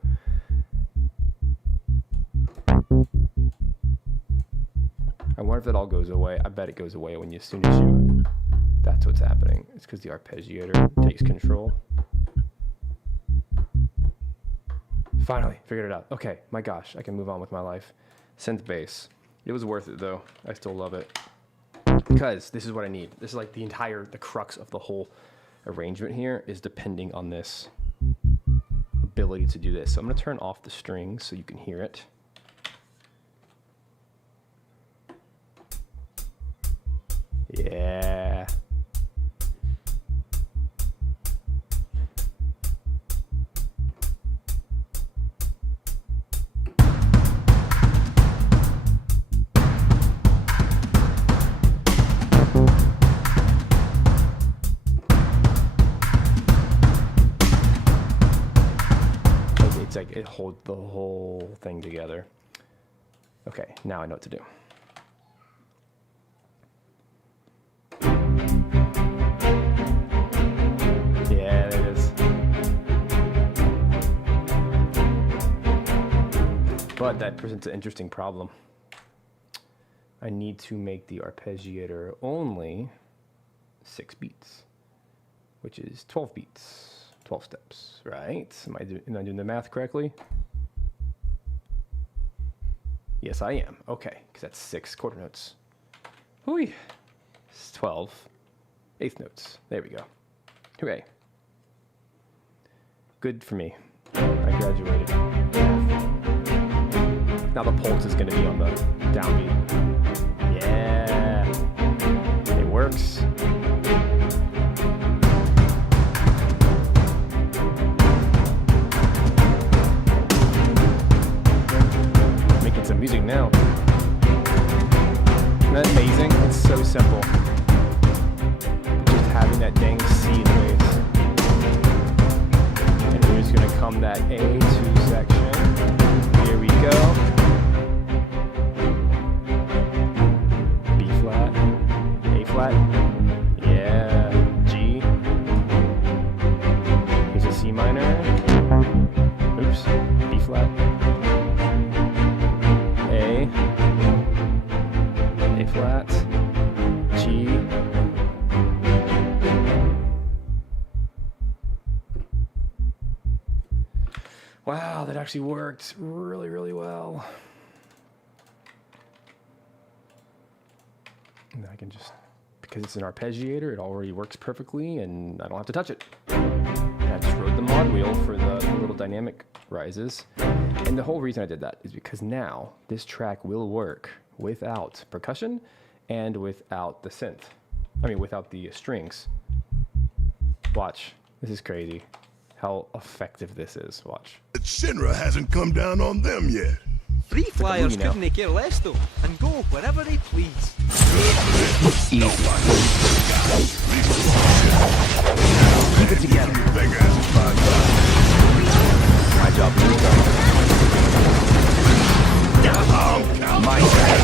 I wonder if that all goes away. I bet it goes away when as soon as you... That's what's happening. It's because the arpeggiator takes control. Finally, figured it out. Okay, my gosh, I can move on with my life. Synth bass. It was worth it though. I still love it. Because this is what I need. This is like the crux of the whole arrangement here is depending on this ability to do this. So I'm going to turn off the strings so you can hear it. Yeah. It's like it holds the whole thing together. Okay, now I know what to do. Yeah, there it is. But that presents an interesting problem. I need to make the arpeggiator only 6 beats, which is 12 beats. 12 steps, right? Am I doing the math correctly? Yes, I am. Okay, because that's 6 quarter notes. Hooey. It's 12 eighth notes. There we go. Hooray. Good for me. I graduated. Now the pulse is going to be on the downbeat. Yeah. It works. Some music now. Isn't that amazing? It's so simple. Just having that dang C in the bass. And here's gonna come that A2 section. Here we go. B flat, A flat, Key. Wow, that actually worked really, really well. And I can just, because it's an arpeggiator, it already works perfectly and I don't have to touch it. And I just rode the mod wheel for the little dynamic rises. And the whole reason I did that is because now this track will work without percussion and without the synth. I mean, without the strings. Watch, this is crazy. How effective this is, watch. But Shinra hasn't come down on them yet. Free flyers movie now. couldn't care less though, and go wherever they please. Easy. Keep it together. My job is done. My turn.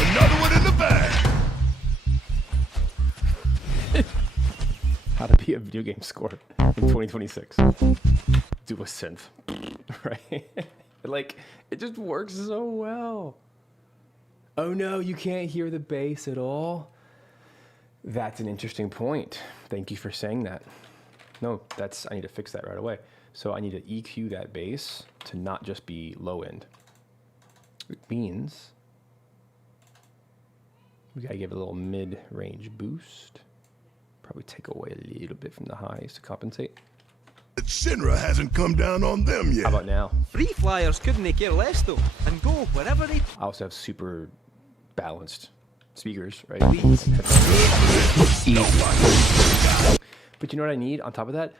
Another one in the bag. How to be a video game score in 2026. Do a synth, right? Like, it just works so well. Oh no, you can't hear the bass at all? That's an interesting point. Thank you for saying that. No, I need to fix that right away. So I need to EQ that bass to not just be low end. It means we gotta give it a little mid-range boost. Probably take away a little bit from the highs to compensate. But Shinra hasn't come down on them yet. How about now? Free flyers couldn't care less though, and go wherever they I also have super balanced speakers, right? please. But you know what I need on top of that?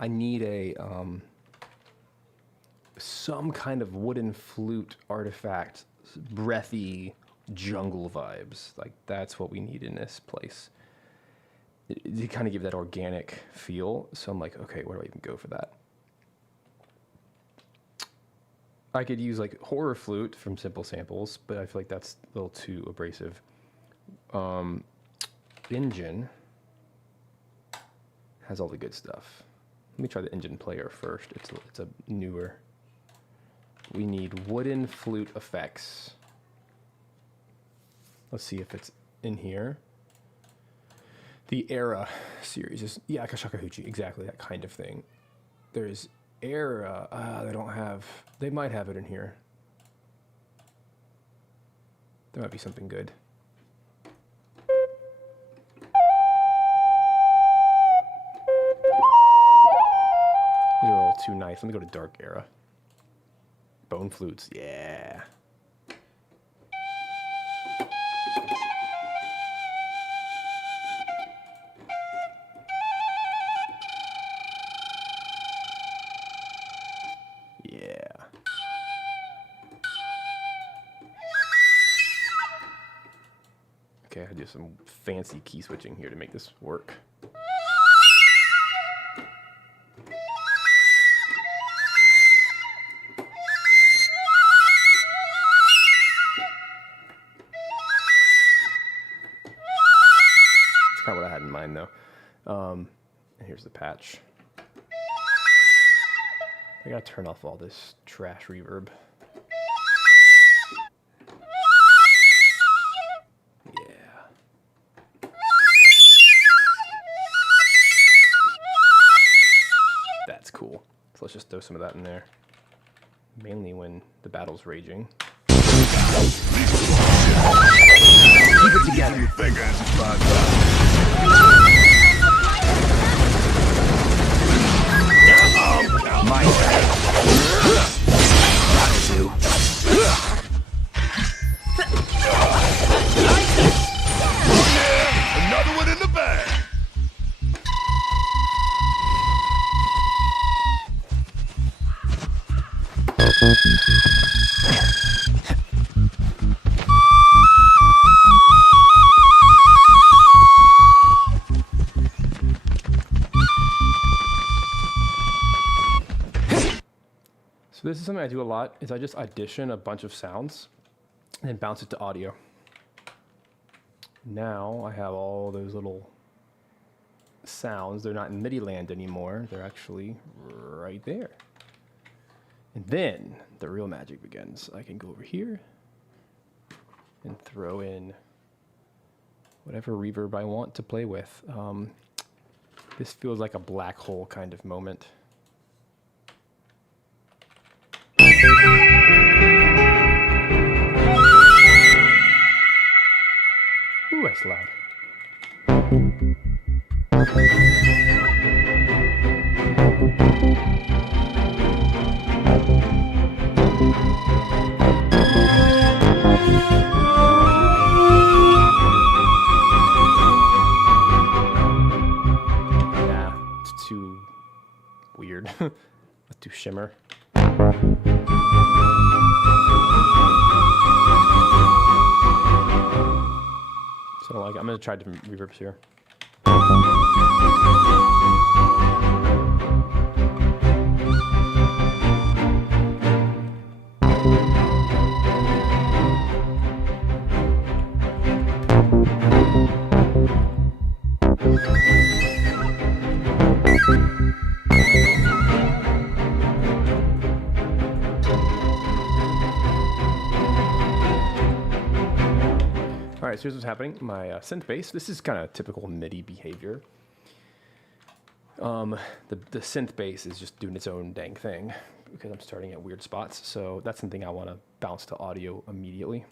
I need a some kind of wooden flute artifact, breathy jungle vibes. Like that's what we need in this place. To kind of give that organic feel. So I'm like, okay, where do I even go for that? I could use like horror flute from Simple Samples, but I feel like that's a little too abrasive. Engine has all the good stuff. Let me try the engine player first. It's a newer. We need wooden flute effects. Let's see if it's in here. The Era series is, yeah, Akashakahuchi, exactly that kind of thing. There's Era, they might have it in here. There might be something good. These are a little too nice. Let me go to Dark Era. Bone flutes, yeah. Yeah. Okay, I do some fancy key switching here to make this work. That's kind of what I had in mind, though. And here's the patch. I gotta turn off all this trash reverb. Yeah. That's cool. So let's just throw some of that in there. Mainly when the battle's raging. Keep it together. Your fingers, my another one in the bag. So this is something I do a lot, is I just audition a bunch of sounds and then bounce it to audio. Now I have all those little sounds, they're not in MIDI land anymore. They're actually right there. And then the real magic begins. I can go over here and throw in whatever reverb I want to play with. This feels like a black hole kind of moment. Ooh, that's loud. Nah, it's too weird. Let's do shimmer. So like, I'm gonna try different reverbs here. All right, so here's what's happening. My synth bass, this is kind of typical MIDI behavior. The synth bass is just doing its own dang thing because I'm starting at weird spots. So that's something I want to bounce to audio immediately.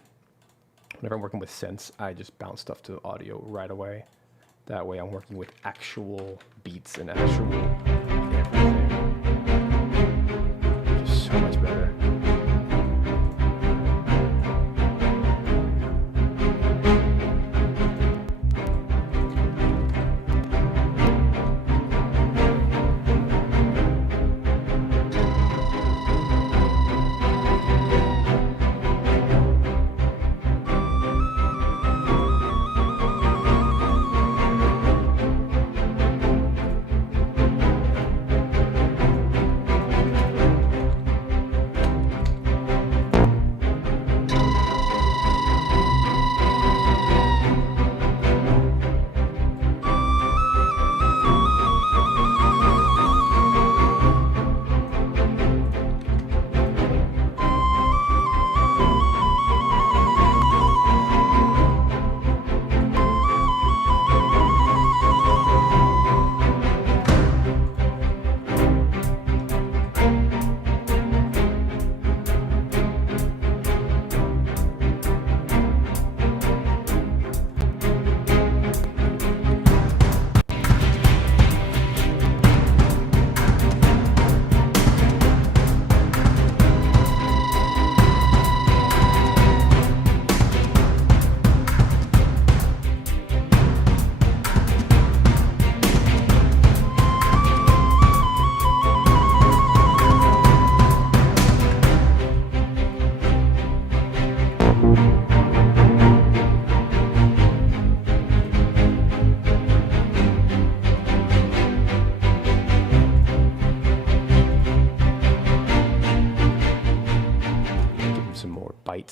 Whenever I'm working with synths, I just bounce stuff to audio right away. That way I'm working with actual beats and actual everything. Just so much better.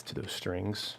To those strings.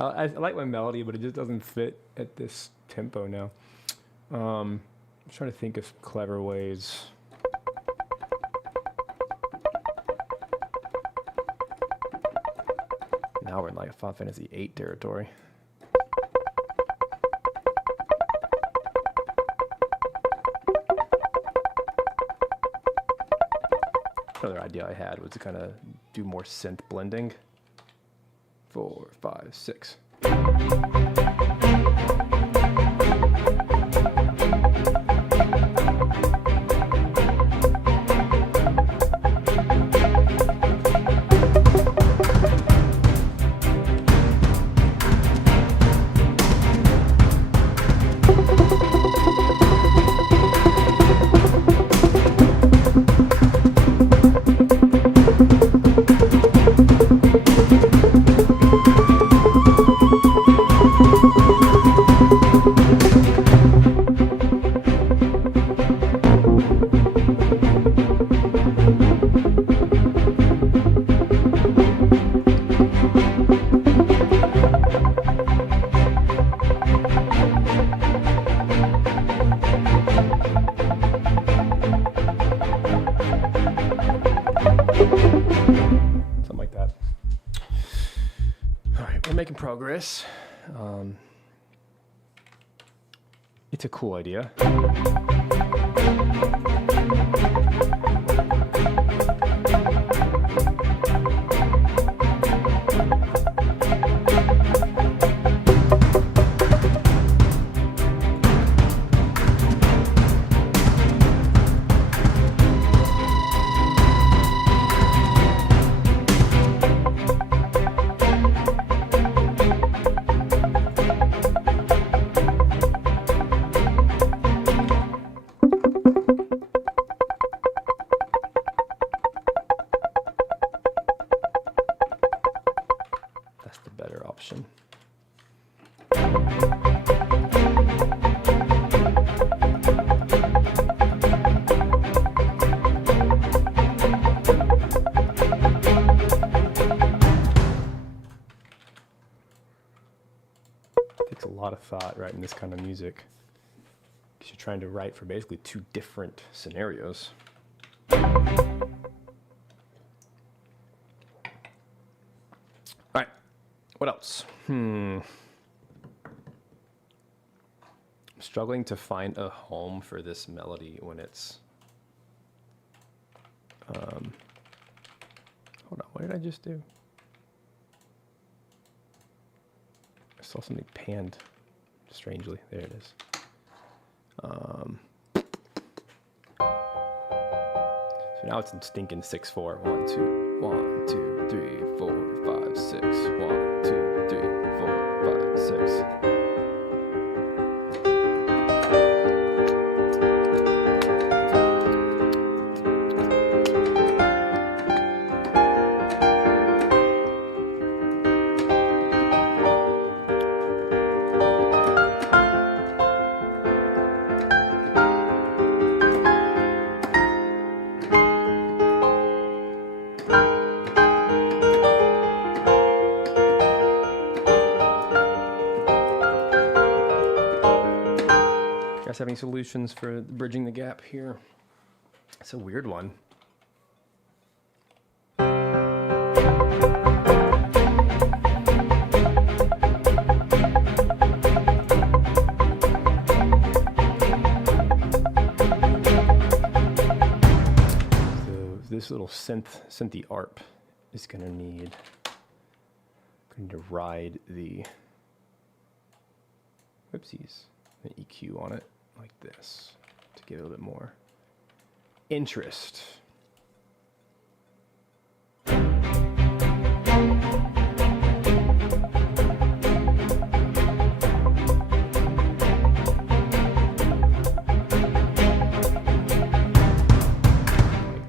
I like my melody, but it just doesn't fit at this tempo now. I'm trying to think of clever ways. Now we're in like a Final Fantasy VIII territory. Another idea I had was to kind of do more synth blending. 4, 5, 6. Something like that. All right, we're making progress. It's a cool idea. That's the better option. Takes a lot of thought writing this kind of music, because you're trying to write for basically two different scenarios. All right, what else? I'm struggling to find a home for this melody when it's... hold on, what did I just do? I saw something panned strangely. There it is. So now it's in stinking 6/4. 1, 2, 1, 2, 3, 4, 5, 6. 1, 2, 3, 4, 5, 6. Guys have any solutions for bridging the gap here? It's a weird one. So this little synthy ARP is going to ride the whoopsies, an EQ on it. Like this, to give it a little bit more interest. Like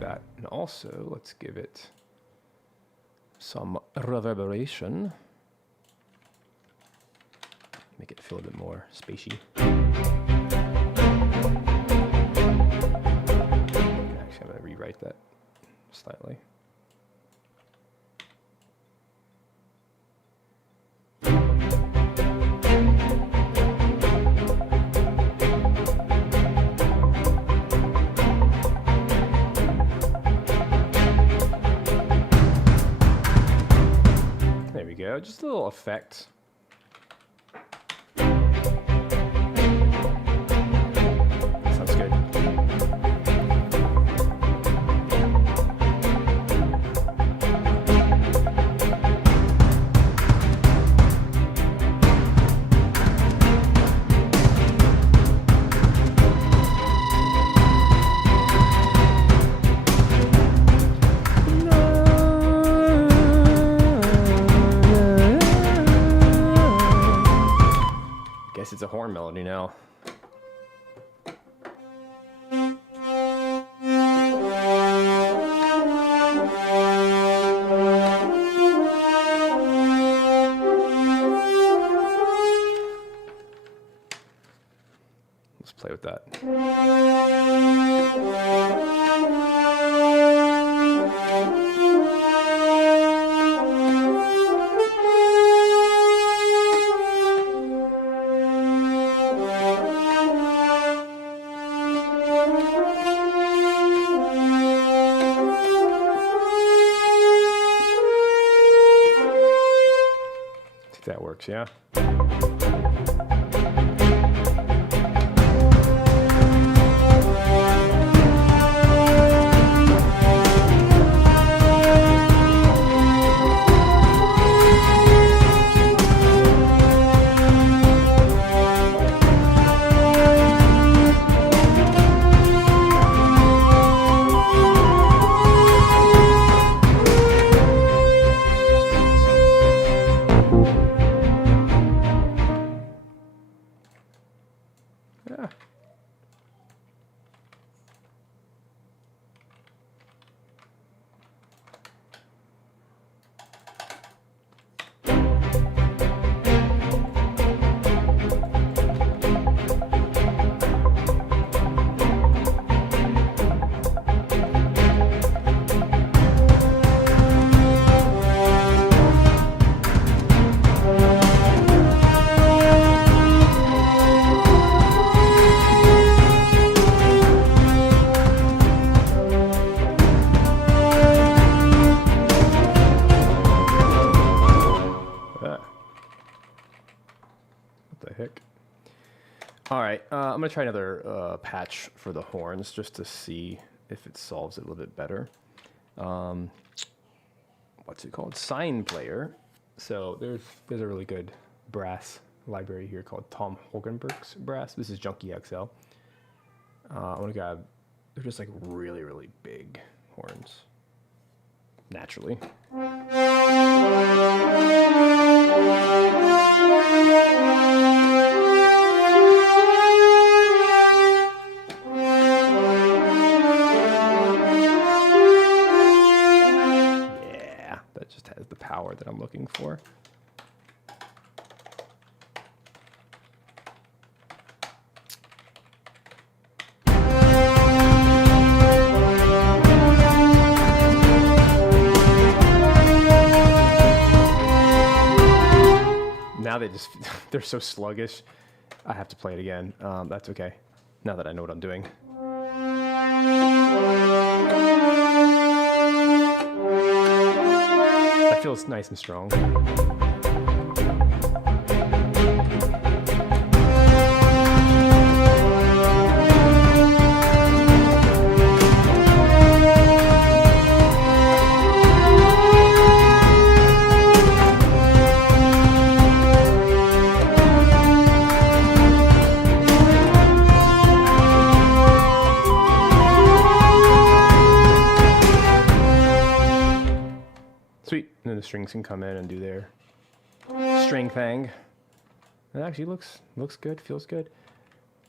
that. And also, let's give it some reverberation. Make it feel a bit more spacey. Actually, I'm going to rewrite that slightly. just a little effect. Sounds good. Guess it's a horn melody now. Let's play with that. If that works, yeah. Yeah. All right, I'm gonna try another patch for the horns just to see if it solves it a little bit better. What's it called? Sign Player. So there's a really good brass library here called Tom Hogenberg's brass. This is Junkie XL. I want to grab. They're just like really, really big horns. Naturally. Has the power that I'm looking for. Now they're so sluggish. I have to play it again. That's okay. Now that I know what I'm doing. It feels nice and strong. Sweet, and then the strings can come in and do their string thing. It actually looks good, feels good.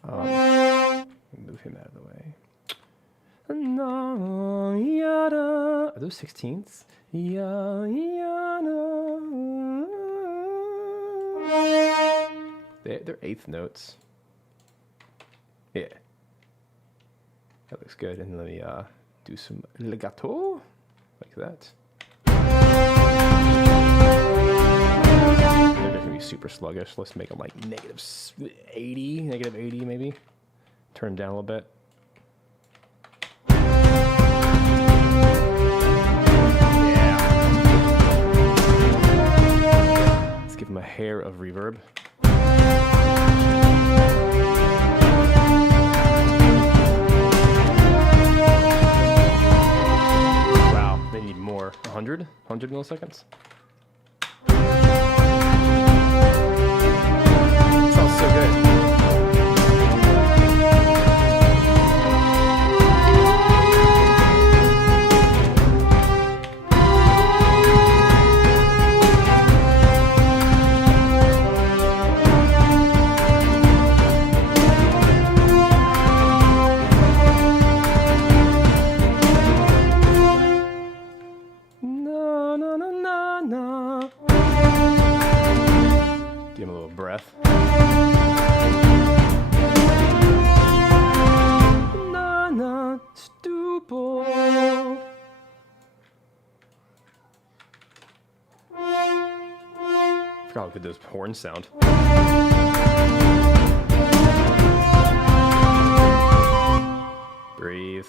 Move him out of the way. Are those 16ths? They're eighth notes. Yeah, that looks good. And let me do some legato like that. They're going to be super sluggish. Let's make them like -80, -80 maybe. Turn down a little bit. Yeah. him a hair of reverb. Wow, they need more. 100 milliseconds? Sounds so good. Give him a little breath. Na na stupo. Forgot how good those horns sound. Breathe.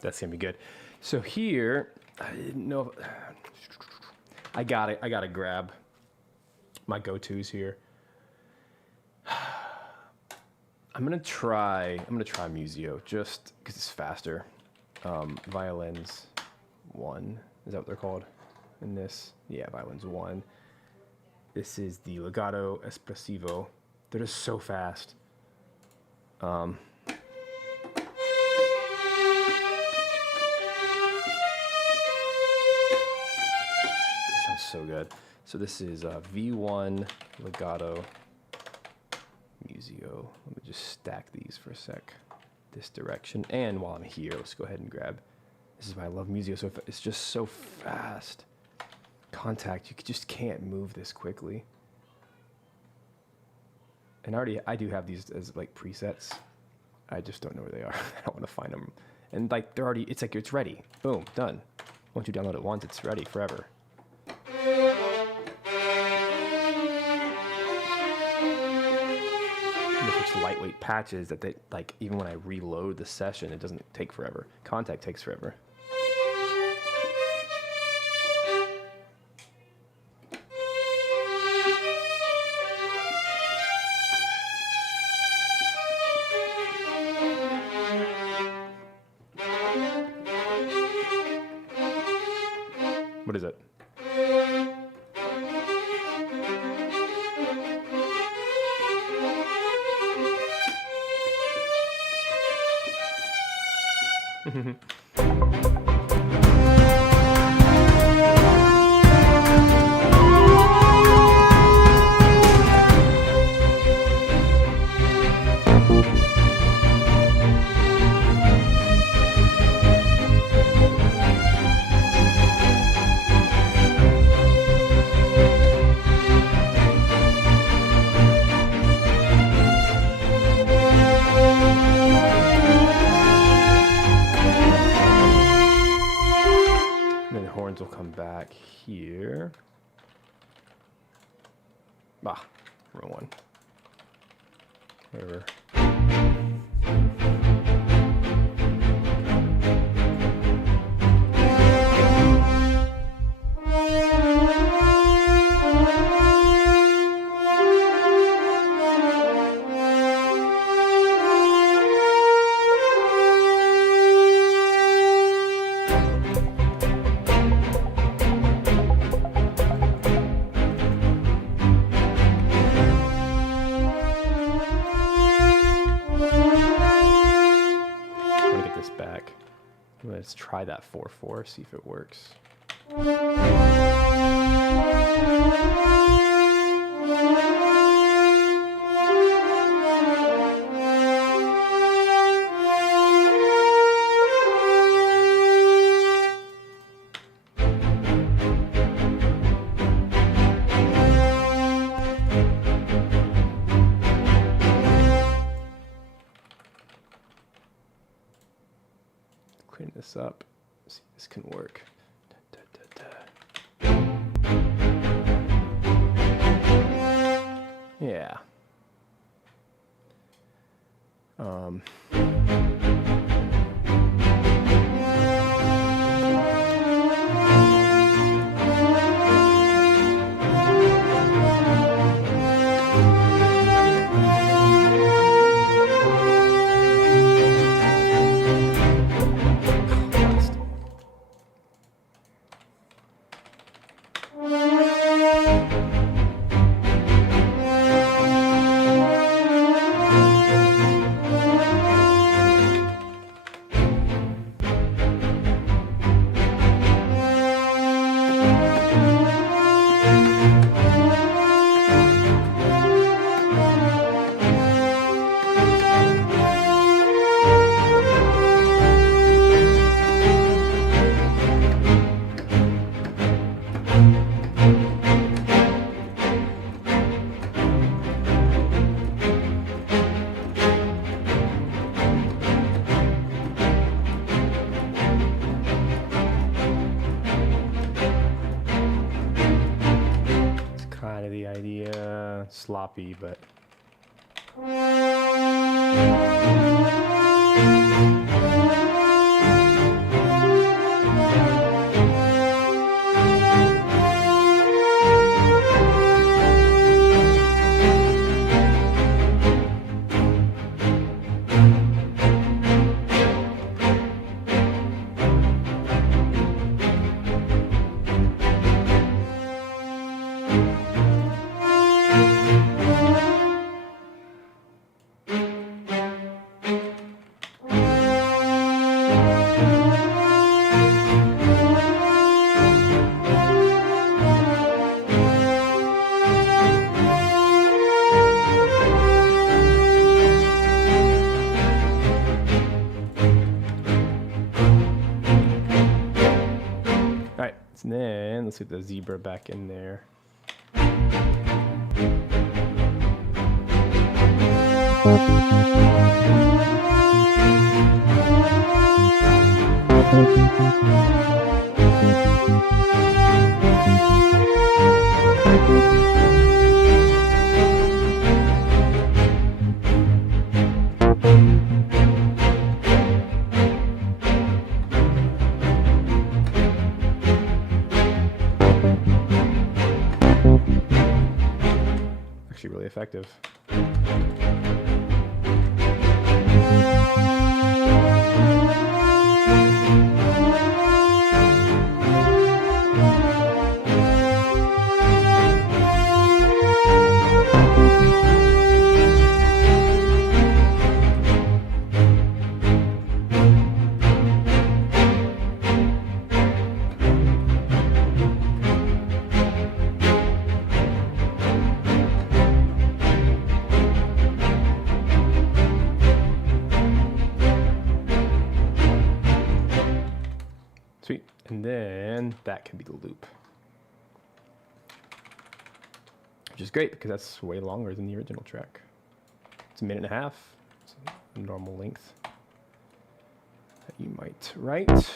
That's gonna be good. So here, I didn't know. I gotta grab my go-tos here. I'm gonna try Museo just because it's faster. Violins 1, is that what they're called? In this, yeah, violins 1. This is the legato espressivo. They're just so fast. So good. So this is V1 legato Museo. Let me just stack these for a sec. This direction, and while I'm here, let's go ahead and grab. This is why I love Museo. So it's just so fast. Contact, you just can't move this quickly. And I do have these as like presets. I just don't know where they are. I don't want to find them. And like they're already, it's like it's ready. Boom, done. Once you download it once, it's ready forever. Such lightweight patches that they like even when I reload the session, it doesn't take forever. Contact takes forever. What is it? Will come back here. Ah, wrong one. Whatever. Let's try that 4/4, see if it works. Clean this up, see if this can work. Yeah. sloppy, but all right. And then let's get the zebra back in there. Actually really effective. Sweet. And then that can be the loop. Which is great because that's way longer than the original track. It's a minute and a half. It's a normal length that you might write.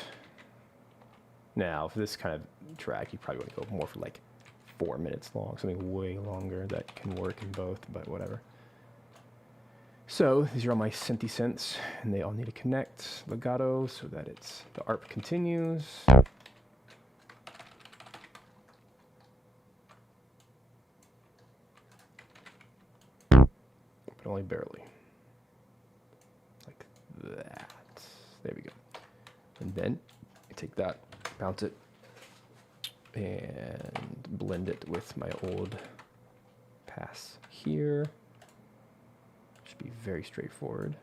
Now, for this kind of track, you probably want to go more for like 4 minutes long, something way longer that can work in both, but whatever. So these are all my synthy synths, and they all need to connect legato so that the ARP continues. But only barely. Like that. There we go. And then I take that, bounce it, and blend it with my old pass here. Should be very straightforward.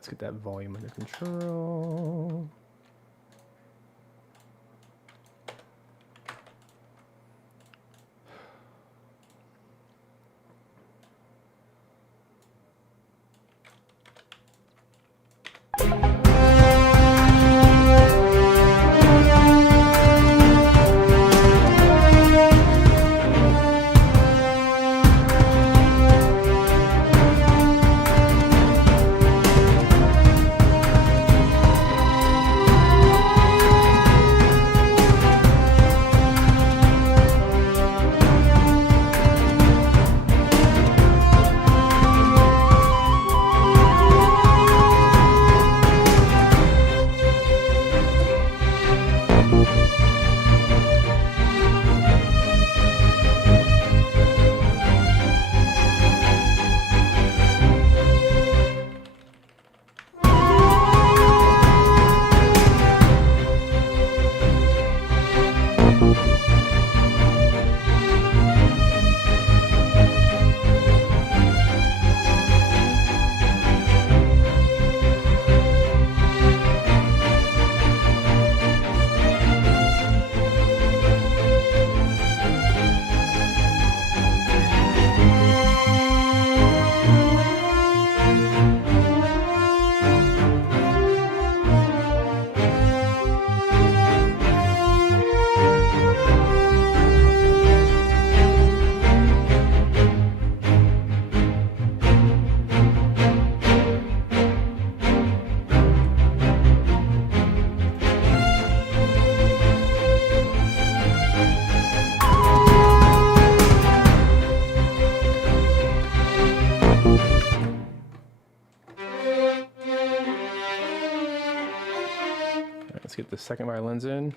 Let's get that volume under control. Let's get the second violins in.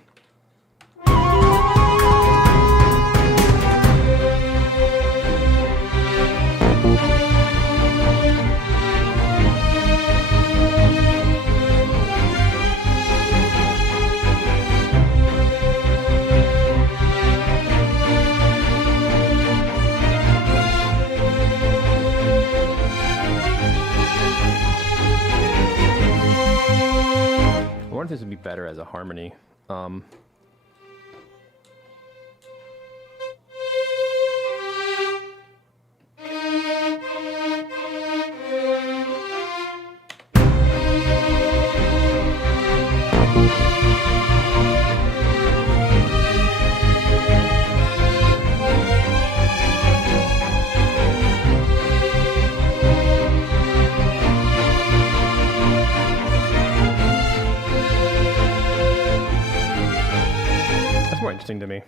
I wonder if this would be better as a harmony. More interesting to me.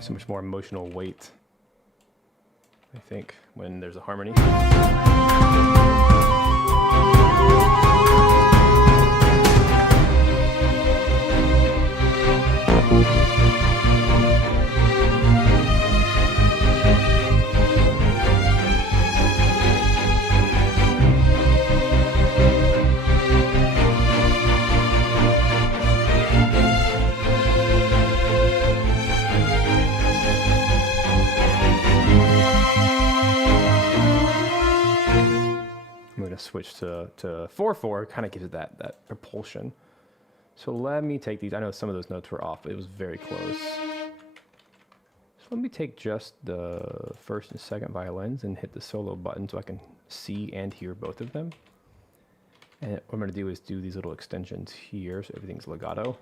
So much more emotional weight, I think, when there's a harmony. I'm going to switch to 4/4, kind of gives it that propulsion. So let me take these. I know some of those notes were off, but it was very close. So let me take just the first and second violins and hit the solo button so I can see and hear both of them. And what I'm going to do is do these little extensions here so everything's legato.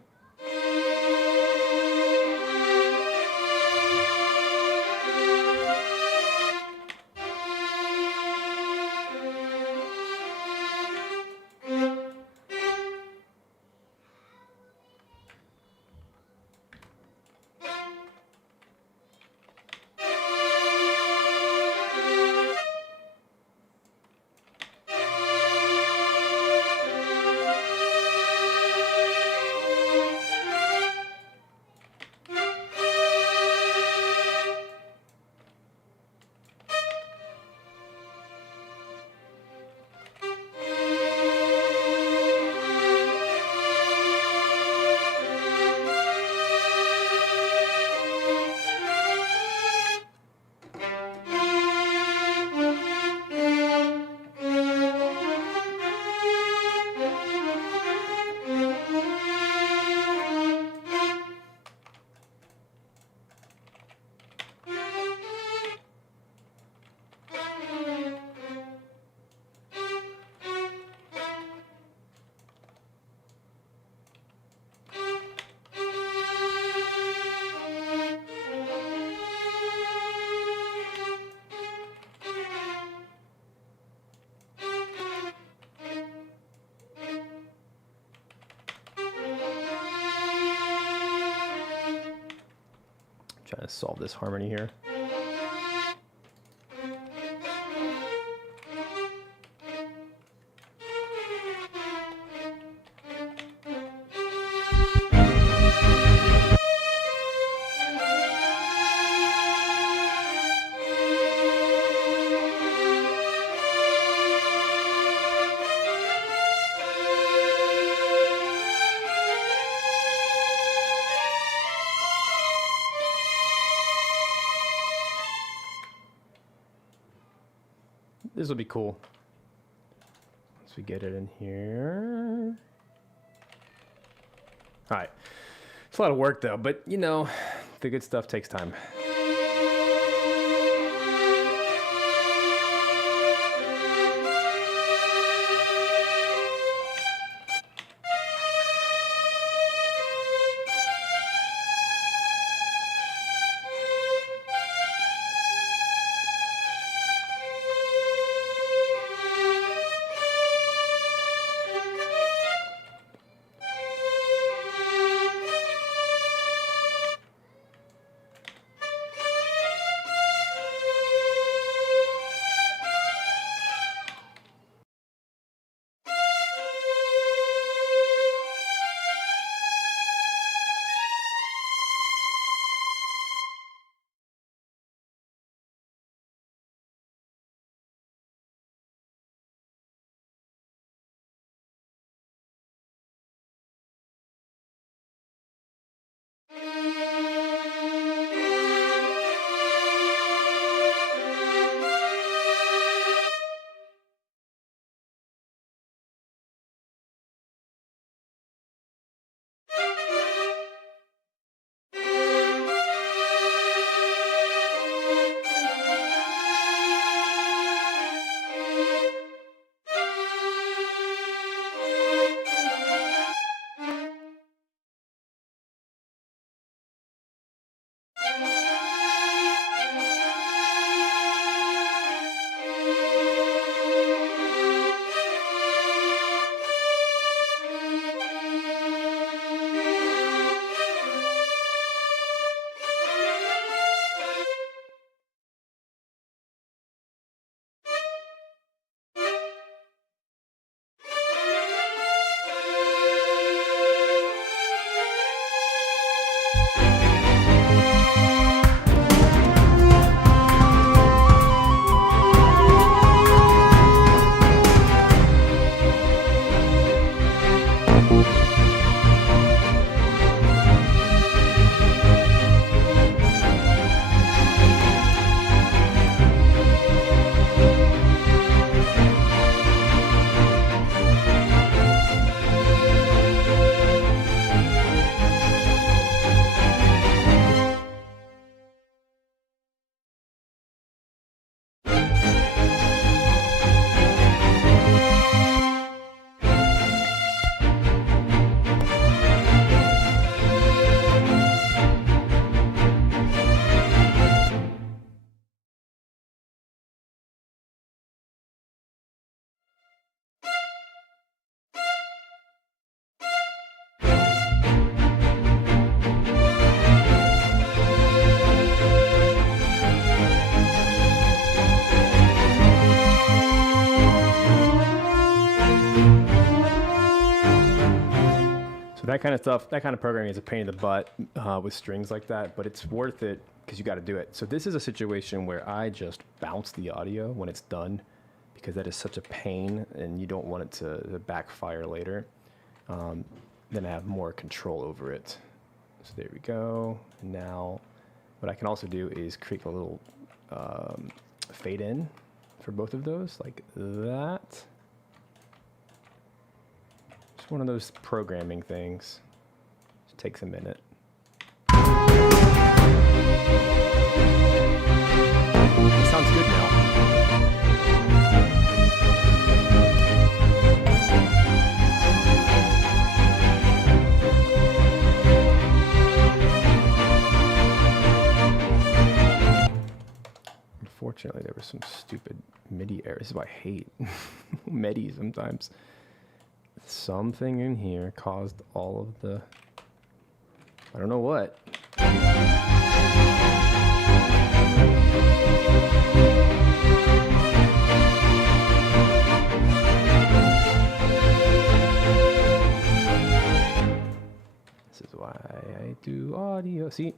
Trying to solve this harmony here. This will be cool. Once we get it in here. All right. It's a lot of work though, but you know, the good stuff takes time. That kind of stuff, that kind of programming is a pain in the butt with strings like that, but it's worth it because you got to do it. So this is a situation where I just bounce the audio when it's done because that is such a pain and you don't want it to backfire later. Then I have more control over it. So there we go. Now what I can also do is create a little fade in for both of those like that. One of those programming things. It takes a minute. It sounds good now. Unfortunately, there was some stupid MIDI error. This is why I hate MIDI sometimes. Something in here caused all of the, I don't know what. go. See,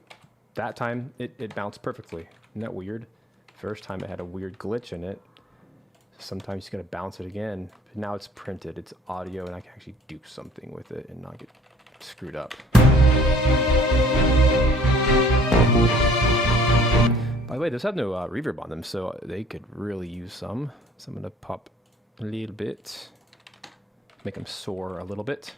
that time it bounced perfectly. Isn't that weird? First time it had a weird glitch in it. Sometimes you're going to bounce it again. But now it's printed. It's audio, and I can actually do something with it and not get screwed up. By the way, those have no reverb on them, so they could really use some. So I'm going to pop a little bit. Make them soar a little bit.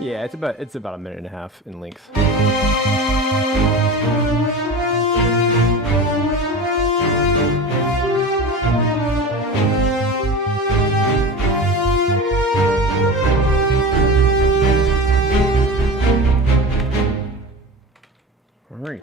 Yeah, it's about a minute and a half in length. All right.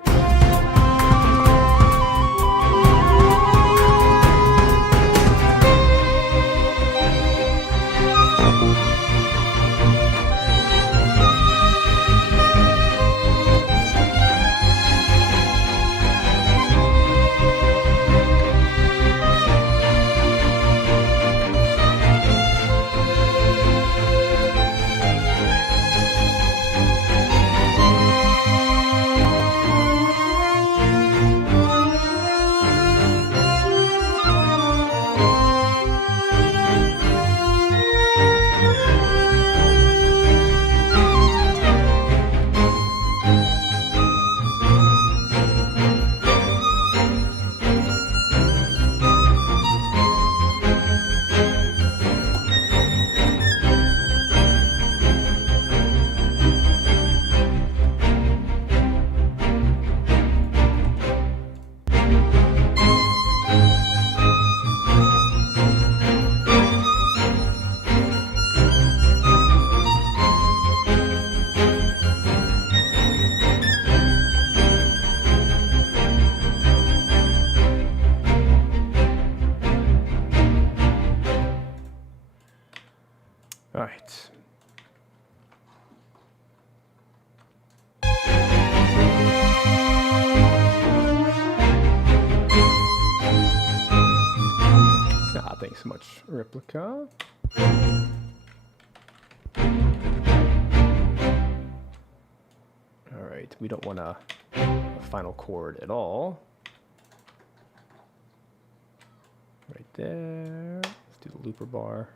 All right. Ah, thanks so much, Replica. All right, we don't want a final chord at all. Right there. Let's do the looper bar.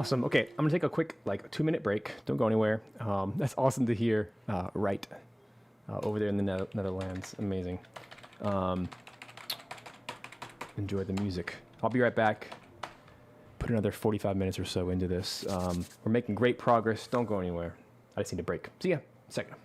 Awesome. Okay, I'm gonna take a quick 2-minute break. Don't go anywhere. That's awesome to hear. Right over there in the Netherlands. Amazing. Enjoy the music. I'll be right back. Put another 45 minutes or so into this. We're making great progress. Don't go anywhere. I just need a break. See ya in a second.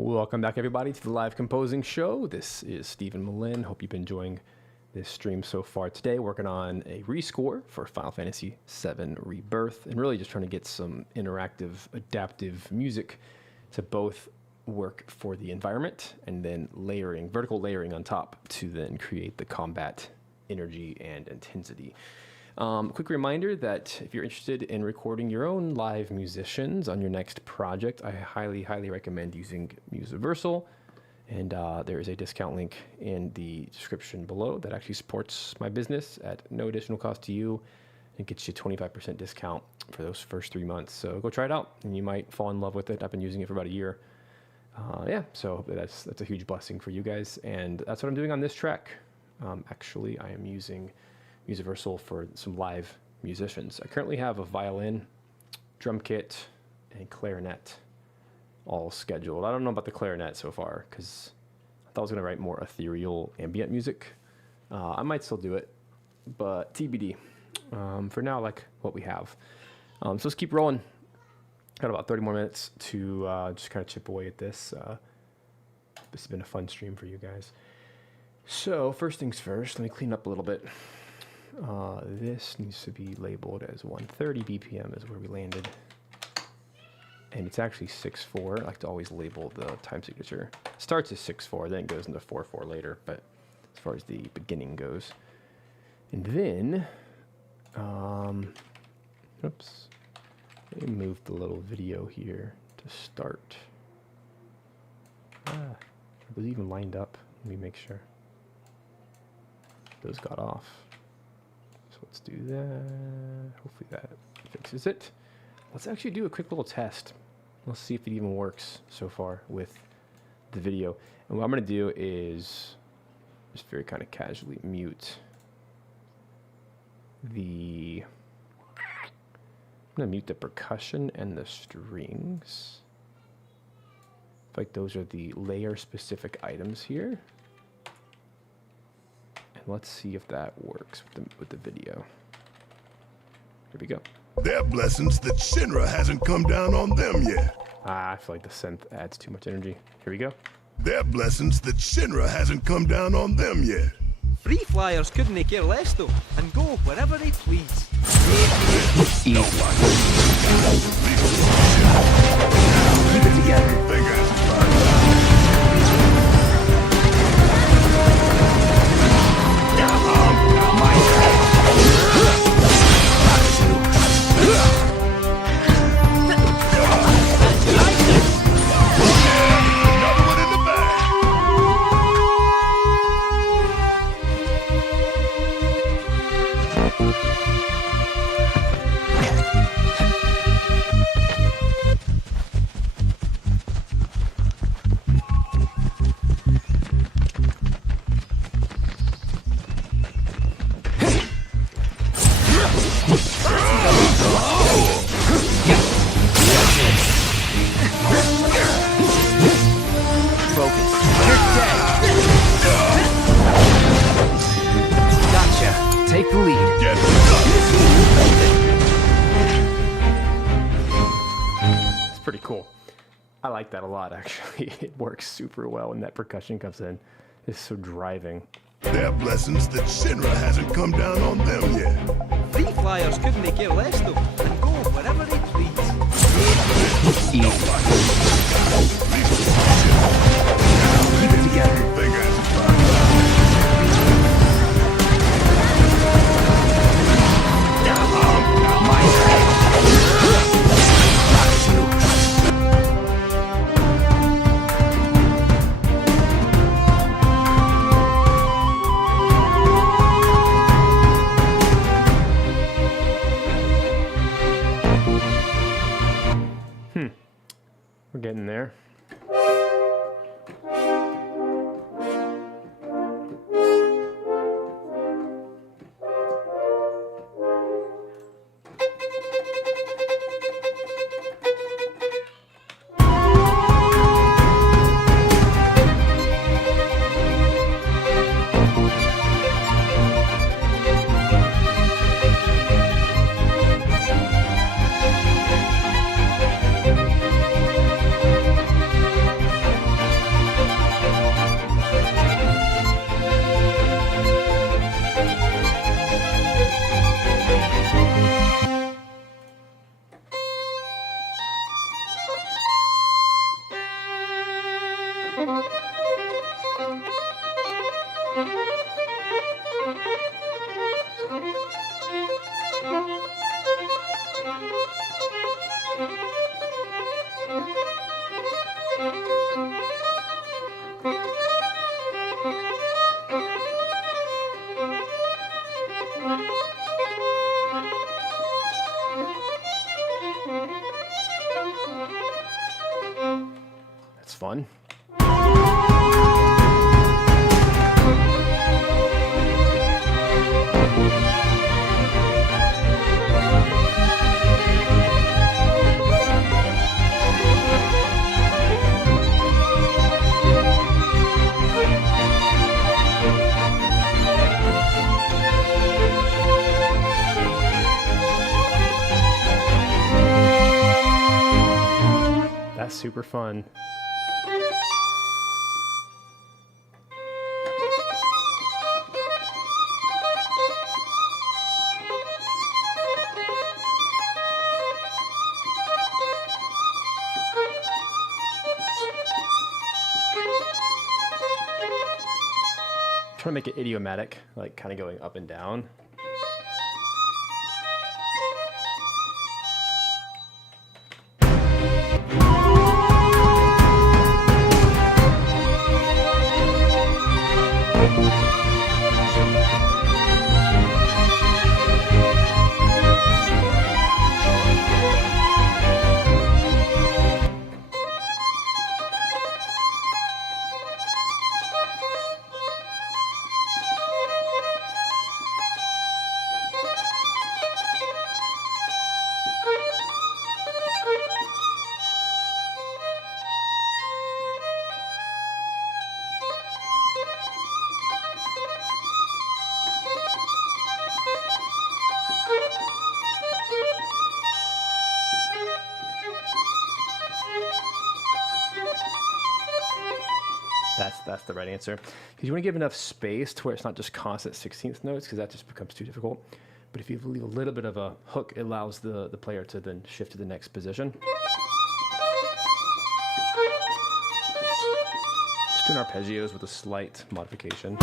Welcome back, everybody, to the live composing show. This is Stephen Melin. Hope you've been enjoying this stream so far today. Working on a rescore for Final Fantasy VII Rebirth, and really just trying to get some interactive, adaptive music to both work for the environment and then layering, vertical layering on top to then create the combat energy and intensity. Quick reminder that if you're interested in recording your own live musicians on your next project, I highly, highly recommend using Musiversal. And there is a discount link in the description below that actually supports my business at no additional cost to you. It gets you 25% discount for those first 3 months. So go try it out, and you might fall in love with it. I've been using it for about a year. Yeah, so that's a huge blessing for you guys. And that's what I'm doing on this track. Actually, I am using Musiversal for some live musicians. I currently have a violin, drum kit, and clarinet all scheduled. I don't know about the clarinet so far because I thought I was going to write more ethereal ambient music. I might still do it, but TBD. For now, I like what we have. So let's keep rolling. Got about 30 more minutes to just kind of chip away at this. This has been a fun stream for you guys. So first things first, let me clean up a little bit. This needs to be labeled as 130 BPM is where we landed. And it's actually 6.4. I like to always label the time signature. It starts as 6.4, then it goes into 4.4 later, but as far as the beginning goes. And then, oops, let me move the little video here to start. Are those even lined up? Let me make sure. Those got off. So let's do that. Hopefully that fixes it. Let's actually do a quick little test. Let's see if it even works so far with the video. And what I'm going to do is just very kind of casually mute the... I'm going to mute the percussion and the strings. I feel like those are the layer-specific items here. And let's see if that works with the video. Here we go. They're blessings that Shinra hasn't come down on them yet. I feel like the synth adds too much energy. Here we go. They're blessings that Shinra hasn't come down on them yet. Free flyers couldn't care less though, and go wherever they please. Keep it together. Fingers. Another one in the bag. Focus. You're dead. Gotcha. Take the lead. Get It's pretty cool. I like that a lot, actually. It works super well when that percussion comes in. It's so driving. They're blessings that Shinra hasn't come down on them yet. Free flyers couldn't care less though, and go wherever they please. Keep it together. Fingers. We're getting there. That's fun. That's super fun. want to make it idiomatic, like kind of going up and down. That's the right answer. Because you want to give enough space to where it's not just constant 16th notes, because that just becomes too difficult. But if you leave a little bit of a hook, it allows the player to then shift to the next position. Just doing arpeggios with a slight modification.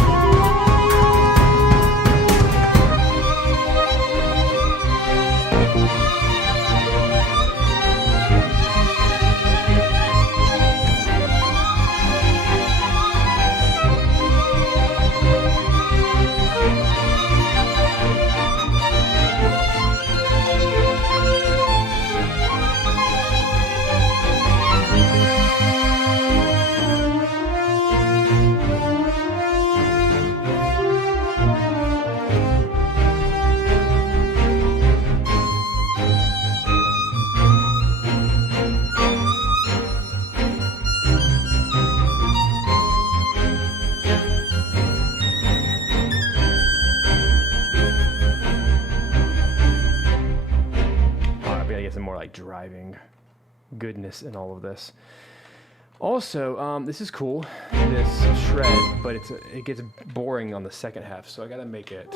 Driving goodness in all of this. Also, this is cool, this shred, but it gets boring on the second half, so I gotta make it.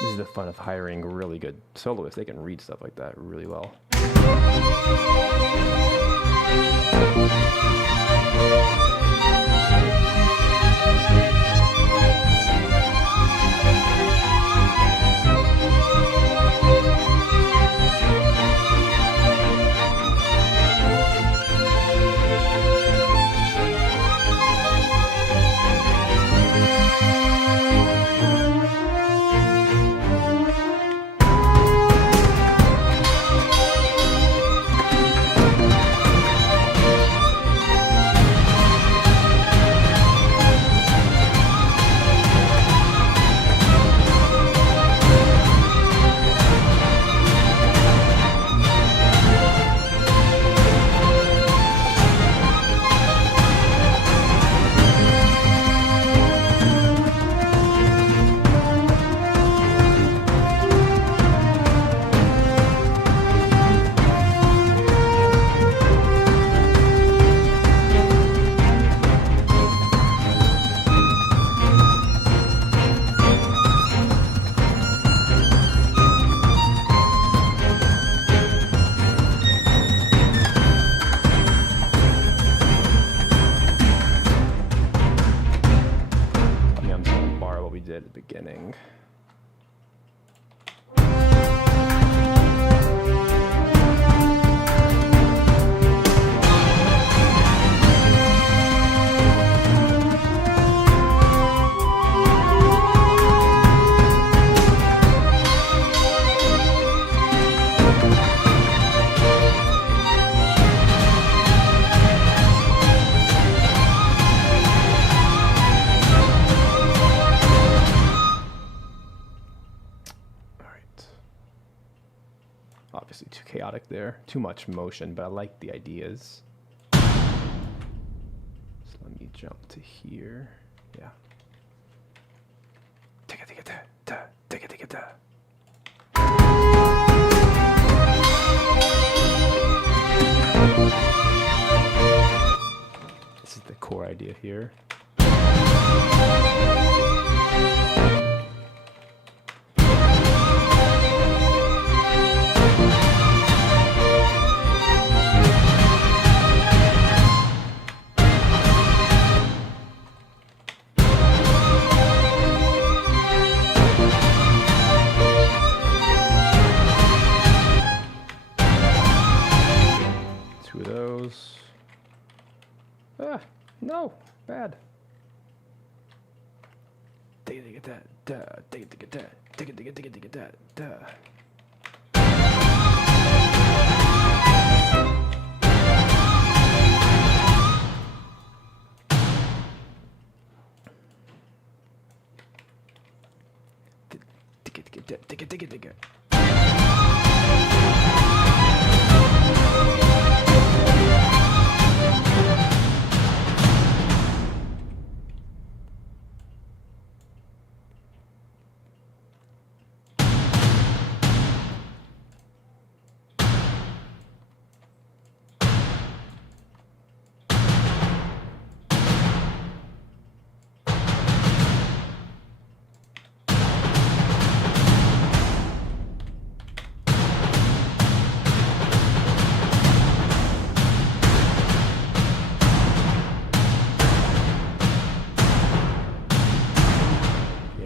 This is the fun of hiring really good soloists. They can read stuff like that really well. At the beginning. Obviously too chaotic there, too much motion, but I like the ideas. So let me jump to here. Yeah. This is the core idea here. Two of those. Ah, no, bad. Take it, that. Take it, that. Take it, that. Take it.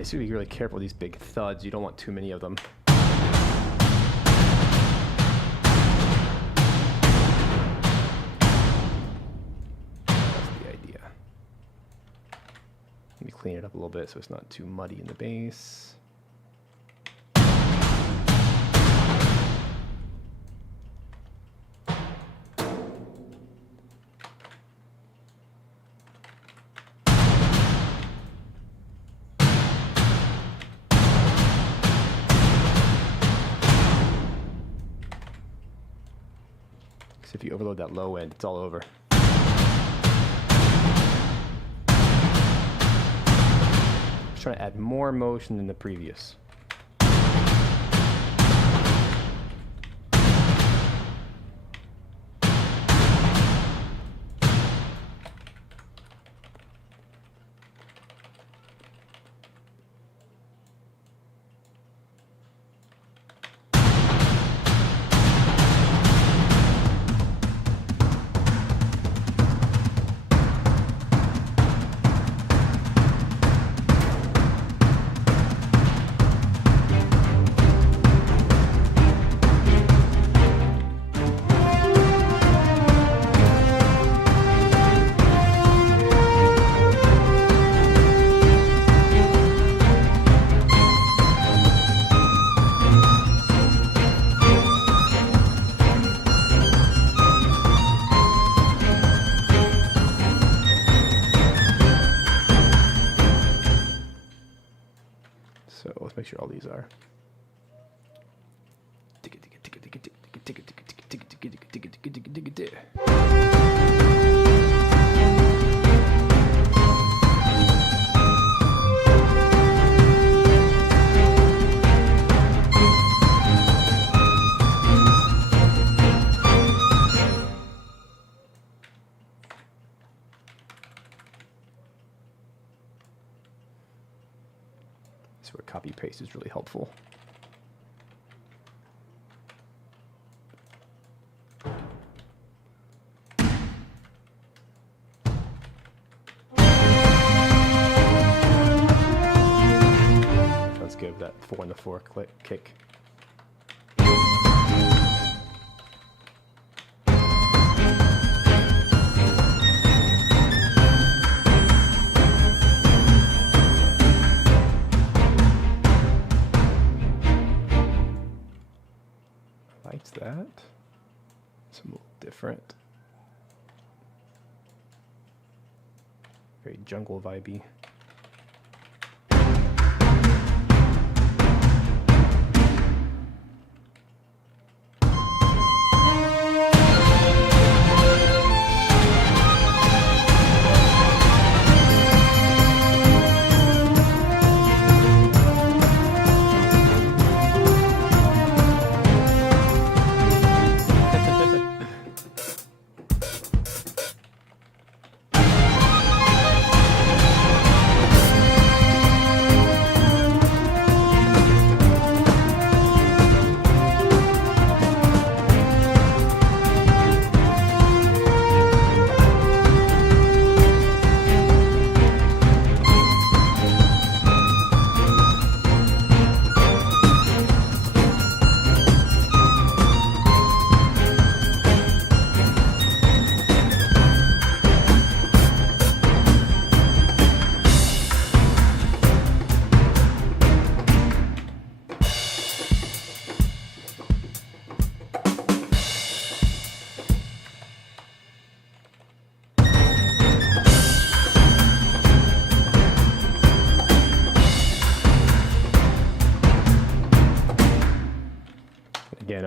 So you be really careful with these big thuds. You don't want too many of them. That's the idea. Let me clean it up a little bit so it's not too muddy in the base. If you overload that low end, it's all over. Just trying to add more motion than the previous. So let's make sure all these are. This is where copy paste is really helpful. Let's give that 4 and the 4 kick. That it's a little different, very jungle vibey.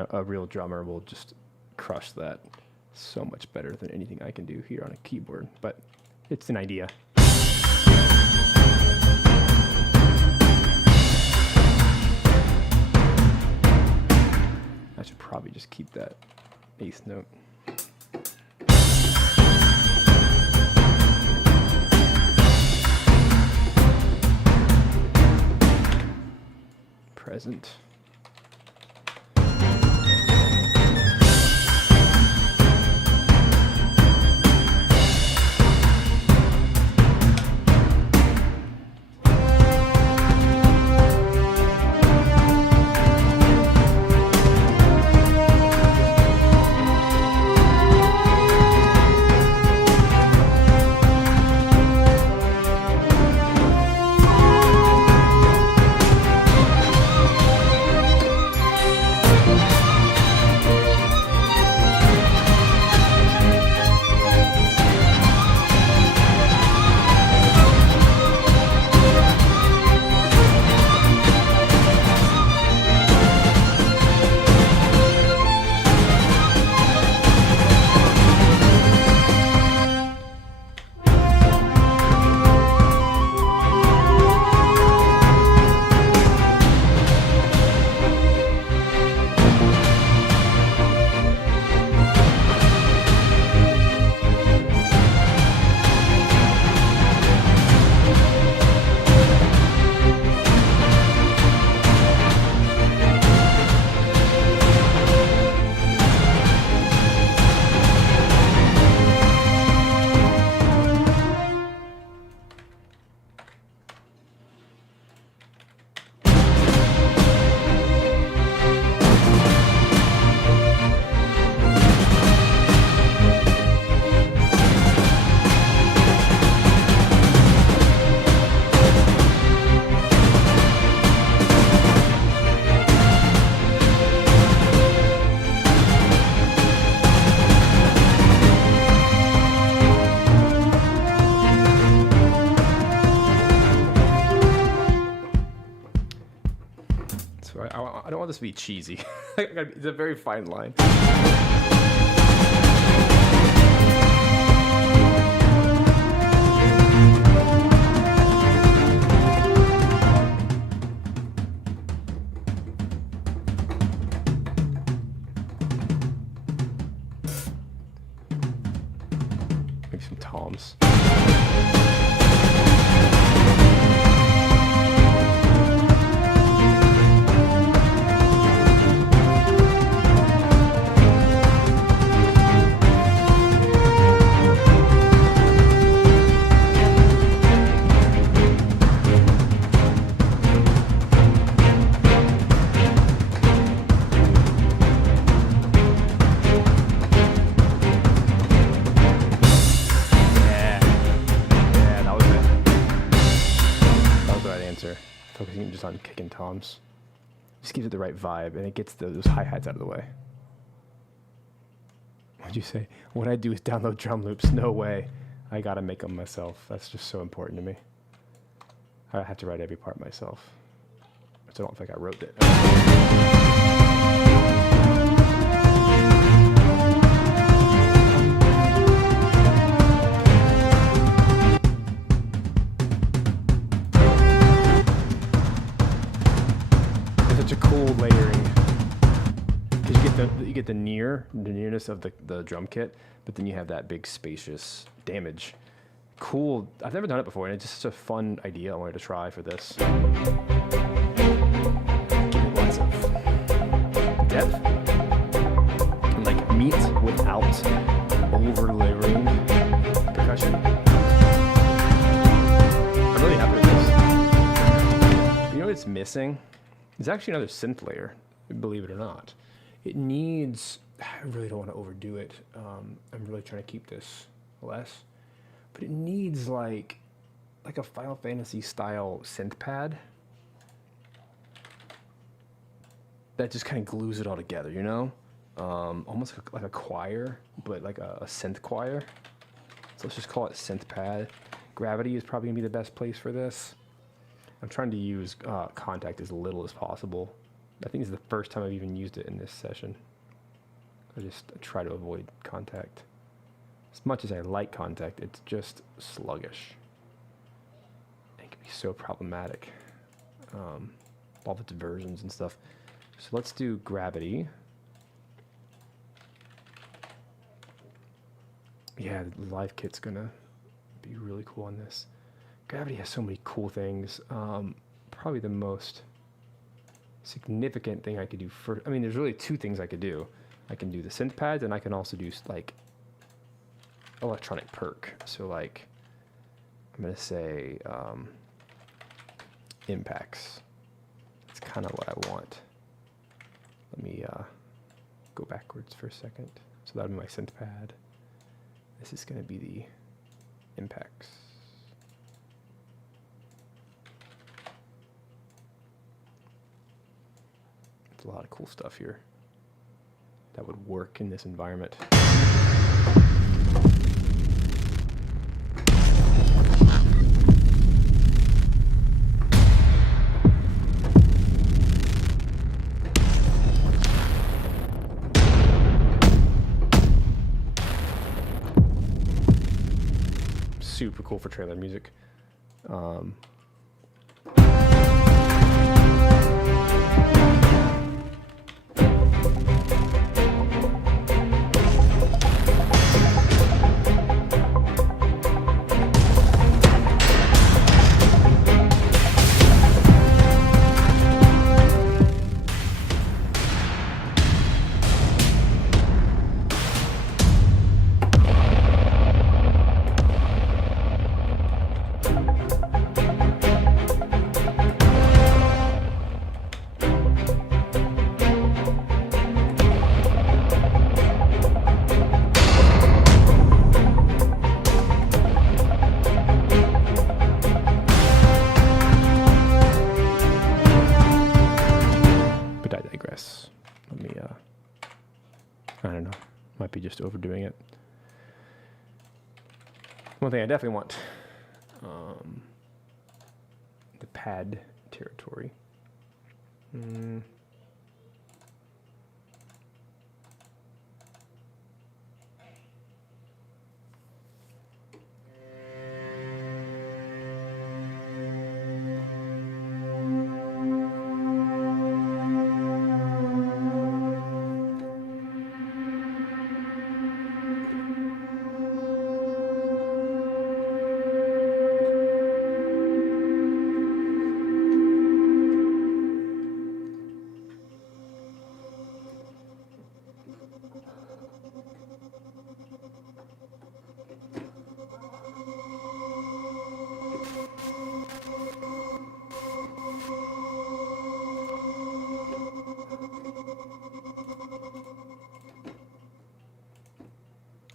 a real drummer will just crush that so much better than anything I can do here on a keyboard. But it's an idea. I should probably just keep that eighth note. Present. I don't want this to be cheesy. It's a very fine line. Maybe some toms. Focusing just on kicking toms. Just gives it the right vibe, and it gets those hi-hats out of the way. What'd you say? What I do is download drum loops. No way. I gotta make them myself. That's just so important to me. I have to write every part myself. So I don't think I wrote it. Such a cool layering, because you get the nearness of the drum kit, but then you have that big spacious damage. Cool. I've never done it before, and it's just such a fun idea I wanted to try for this. Give it lots of depth, and like meat without over layering percussion. I'm really happy with this. You know what it's missing? There's actually another synth layer, believe it or not. It needs, I really don't want to overdo it. I'm really trying to keep this less. But it needs like a Final Fantasy style synth pad that just kind of glues it all together, you know? Almost like a choir, but like a synth choir. So let's just call it synth pad. Gravity is probably gonna be the best place for this. I'm trying to use contact as little as possible I think this is the first time I've even used it in this session. I just try to avoid contact. As much as I like contact, it's just sluggish. It can be so problematic. All of its versions and stuff. So let's do gravity. Yeah, the live kit's gonna be really cool on this. Gravity has so many cool things. Probably the most significant thing I could do first. I mean, there's really two things I could do. I can do the synth pads, and I can also do like electronic perk. So like, I'm gonna say impacts. That's kind of what I want. Let me go backwards for a second. So that'll be my synth pad. This is gonna be the impacts. There's a lot of cool stuff here that would work in this environment. Super cool for trailer music. Let me, I don't know, might be just overdoing it. One thing I definitely want, the pad territory.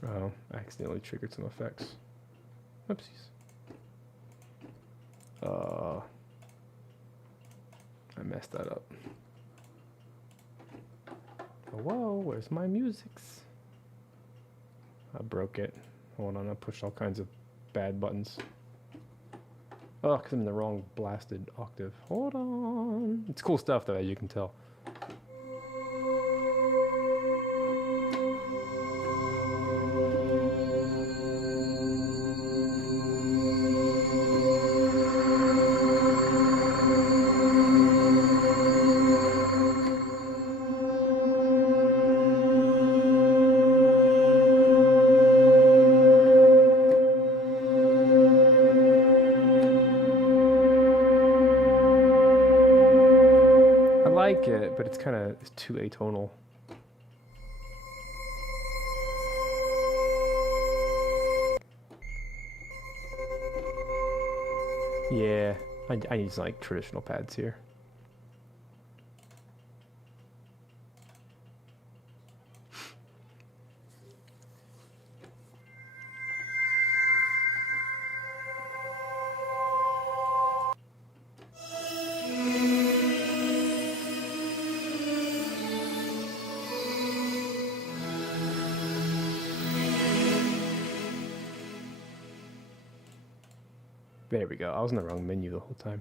Oh, I accidentally triggered some effects. Oopsies. I messed that up. Oh, whoa, where's my musics? I broke it. Hold on, I pushed all kinds of bad buttons. Oh, because I'm in the wrong blasted octave. Hold on. It's cool stuff, though, as you can tell. Like it, but it's kind of too atonal. Yeah, I need some like traditional pads here. There we go. I was in the wrong menu the whole time.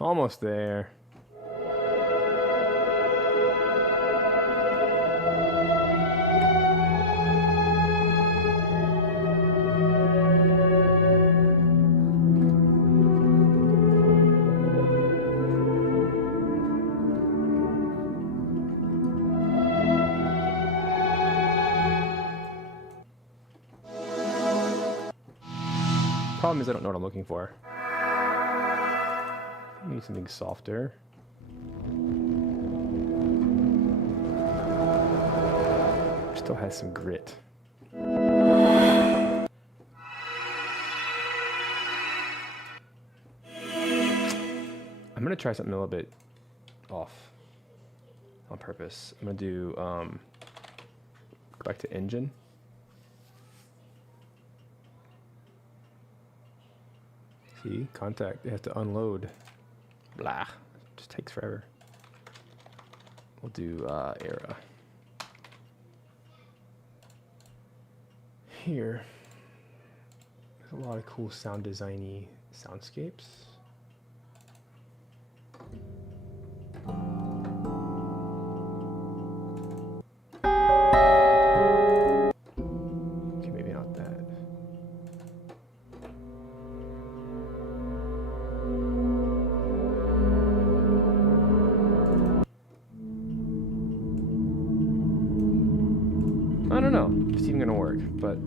almost there. Problem is I don't know what I'm looking for. I need something softer. Still has some grit. I'm gonna try something a little bit off on purpose. I'm gonna do go back to engine. See, contact, they have to unload. Blah, just takes forever. We'll do era. Here, there's a lot of cool sound designy soundscapes. Okay, maybe not that. I don't know if it's even gonna work, but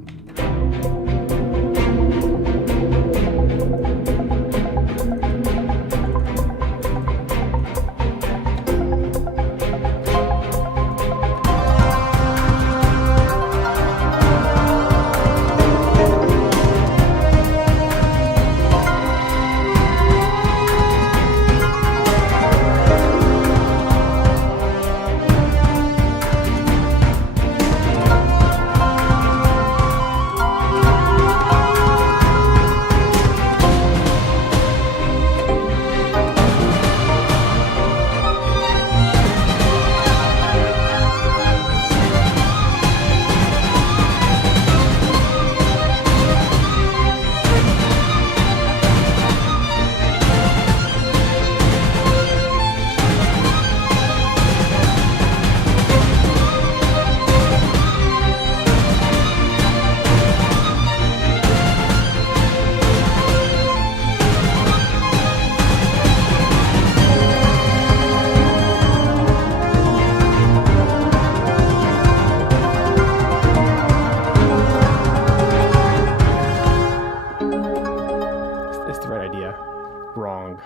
wrong.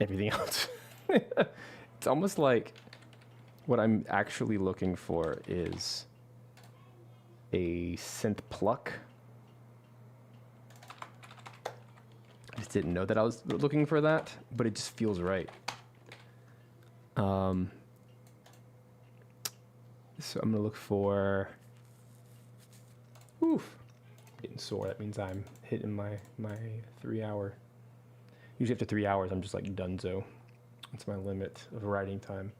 Everything else. It's almost like what I'm actually looking for is a synth pluck. I just didn't know that I was looking for that, but it just feels right. So I'm gonna look for, oof, getting sore. That means I'm hitting my 3 hour. Usually after 3 hours, I'm just like donezo. That's my limit of writing time.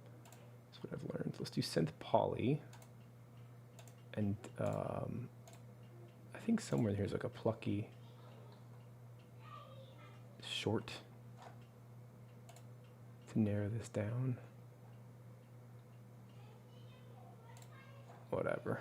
That's what I've learned. Let's do synth poly. And I think somewhere here's like a plucky short to narrow this down. Whatever.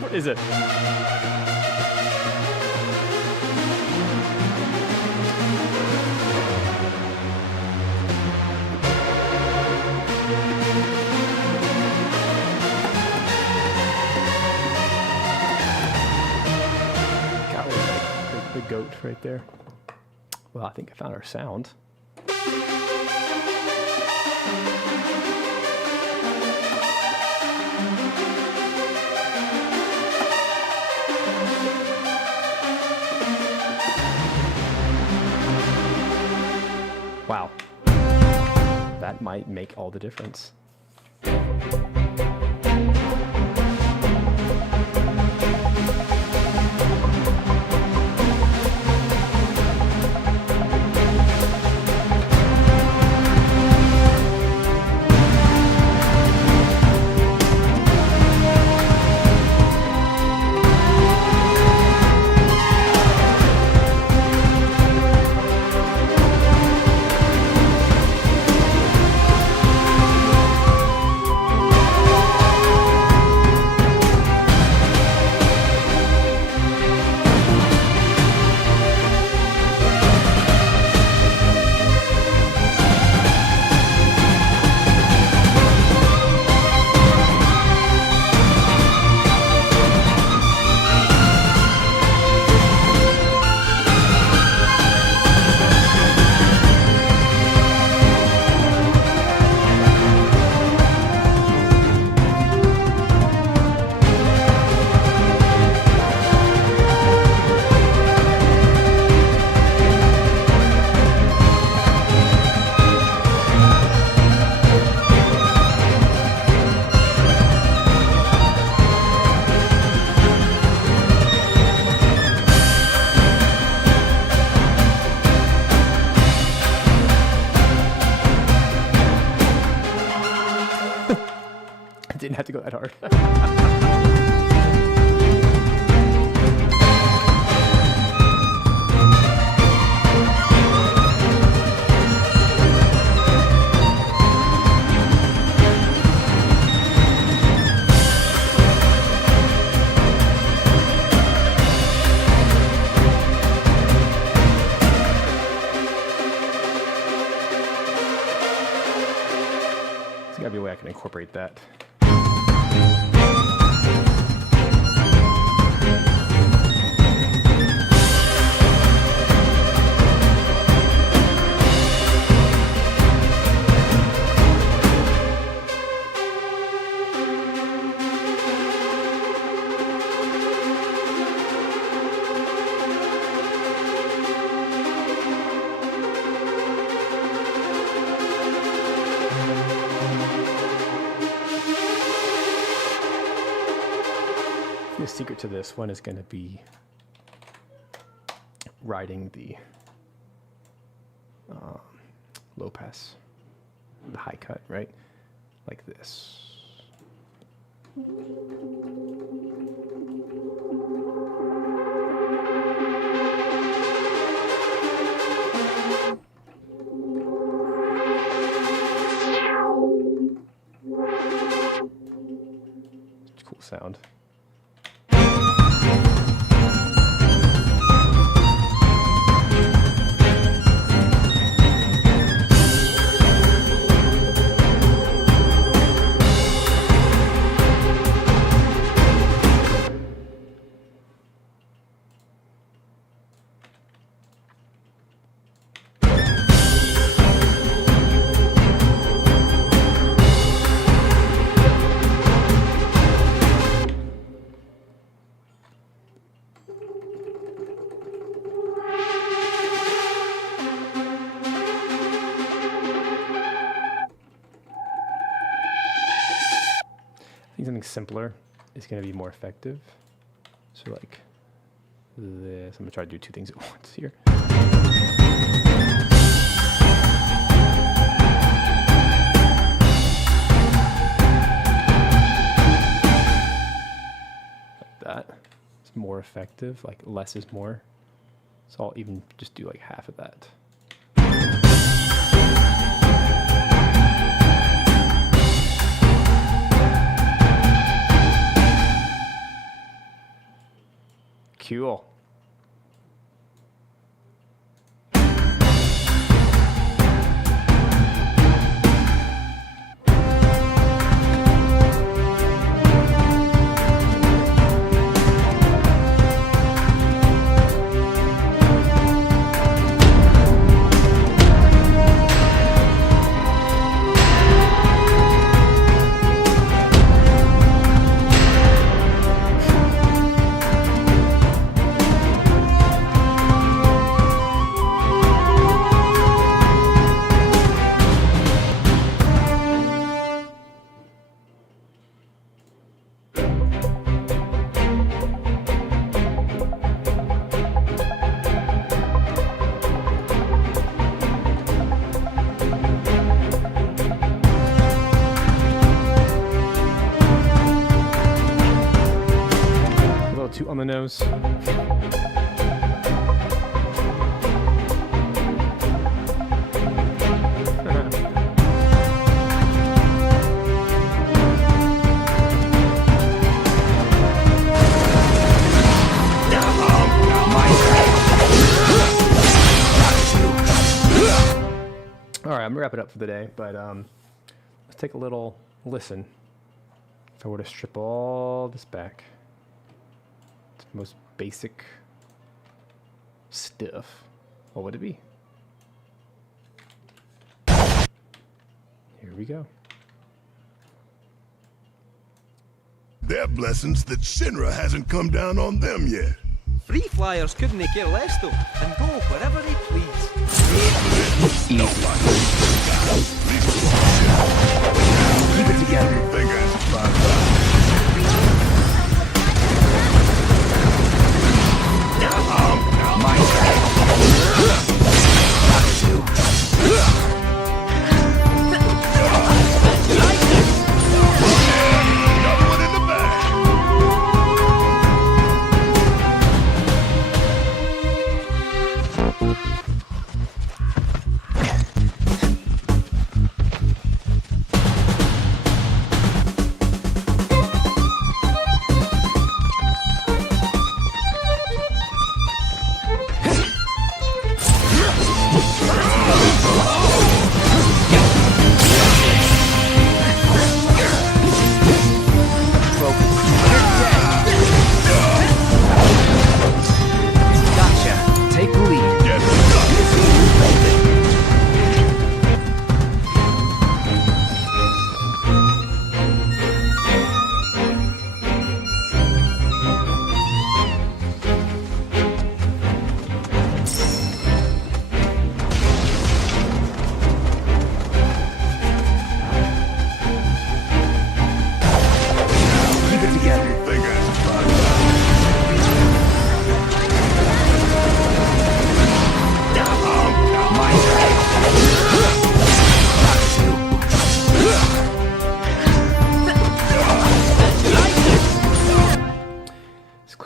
What is it? Got one, like, the goat right there. Well, I think I found our sound. Wow. That might make all the difference. Didn't have to go that hard. There's gotta be a way I can incorporate that. The secret to this one is going to be riding the low pass, the high cut, right? Like this. Cool sound. I think something simpler is going to be more effective. So like this, I'm going to try to do two things at once here. more effective, like less is more. So I'll even just do like half of that. Cool. On the nose. All right, I'm gonna wrap it up for the day, but let's take a little listen. If I were to strip all this back. Most basic stuff, what would it be? Here we go. They're blessings that Shinra hasn't come down on them yet. Free flyers couldn't care less though, and go wherever they please. Easy. Keep it together. Fingers,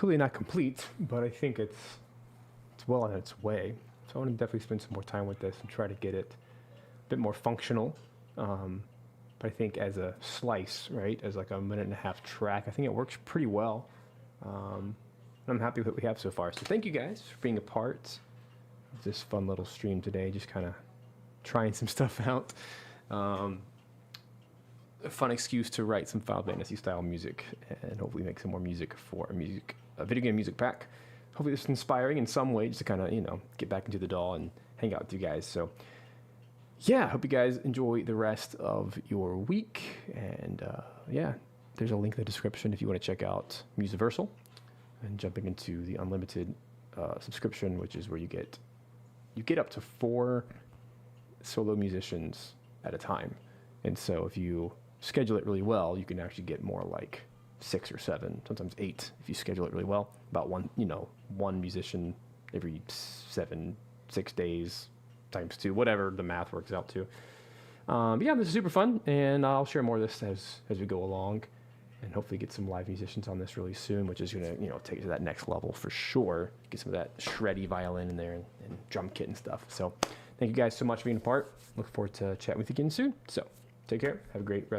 clearly not complete, but I think it's well on its way. So I want to definitely spend some more time with this and try to get it a bit more functional. But I think as a slice, right, as like a 1.5-minute track, I think it works pretty well. I'm happy with what we have so far. So thank you guys for being a part of this fun little stream today. Just kind of trying some stuff out. A fun excuse to write some Final Fantasy style music and hopefully make some more music for a video game music pack. Hopefully this is inspiring in some way just to kind of, get back into the DAW and hang out with you guys. So yeah, hope you guys enjoy the rest of your week. And yeah, there's a link in the description if you want to check out Musiversal and jumping into the unlimited subscription, which is where you get up to 4 solo musicians at a time. And so if you schedule it really well, you can actually get more like 6 or 7, sometimes 8 if you schedule it really well. About one musician every 6 days times 2, whatever the math works out to. But yeah, this is super fun, and I'll share more of this as we go along. and hopefully get some live musicians on this really soon, which is going to, you know, take it to that next level for sure. Get some of that shreddy violin in there and drum kit and stuff. So thank you guys so much for being a part. Look forward to chatting with you again soon. So take care. Have a great rest.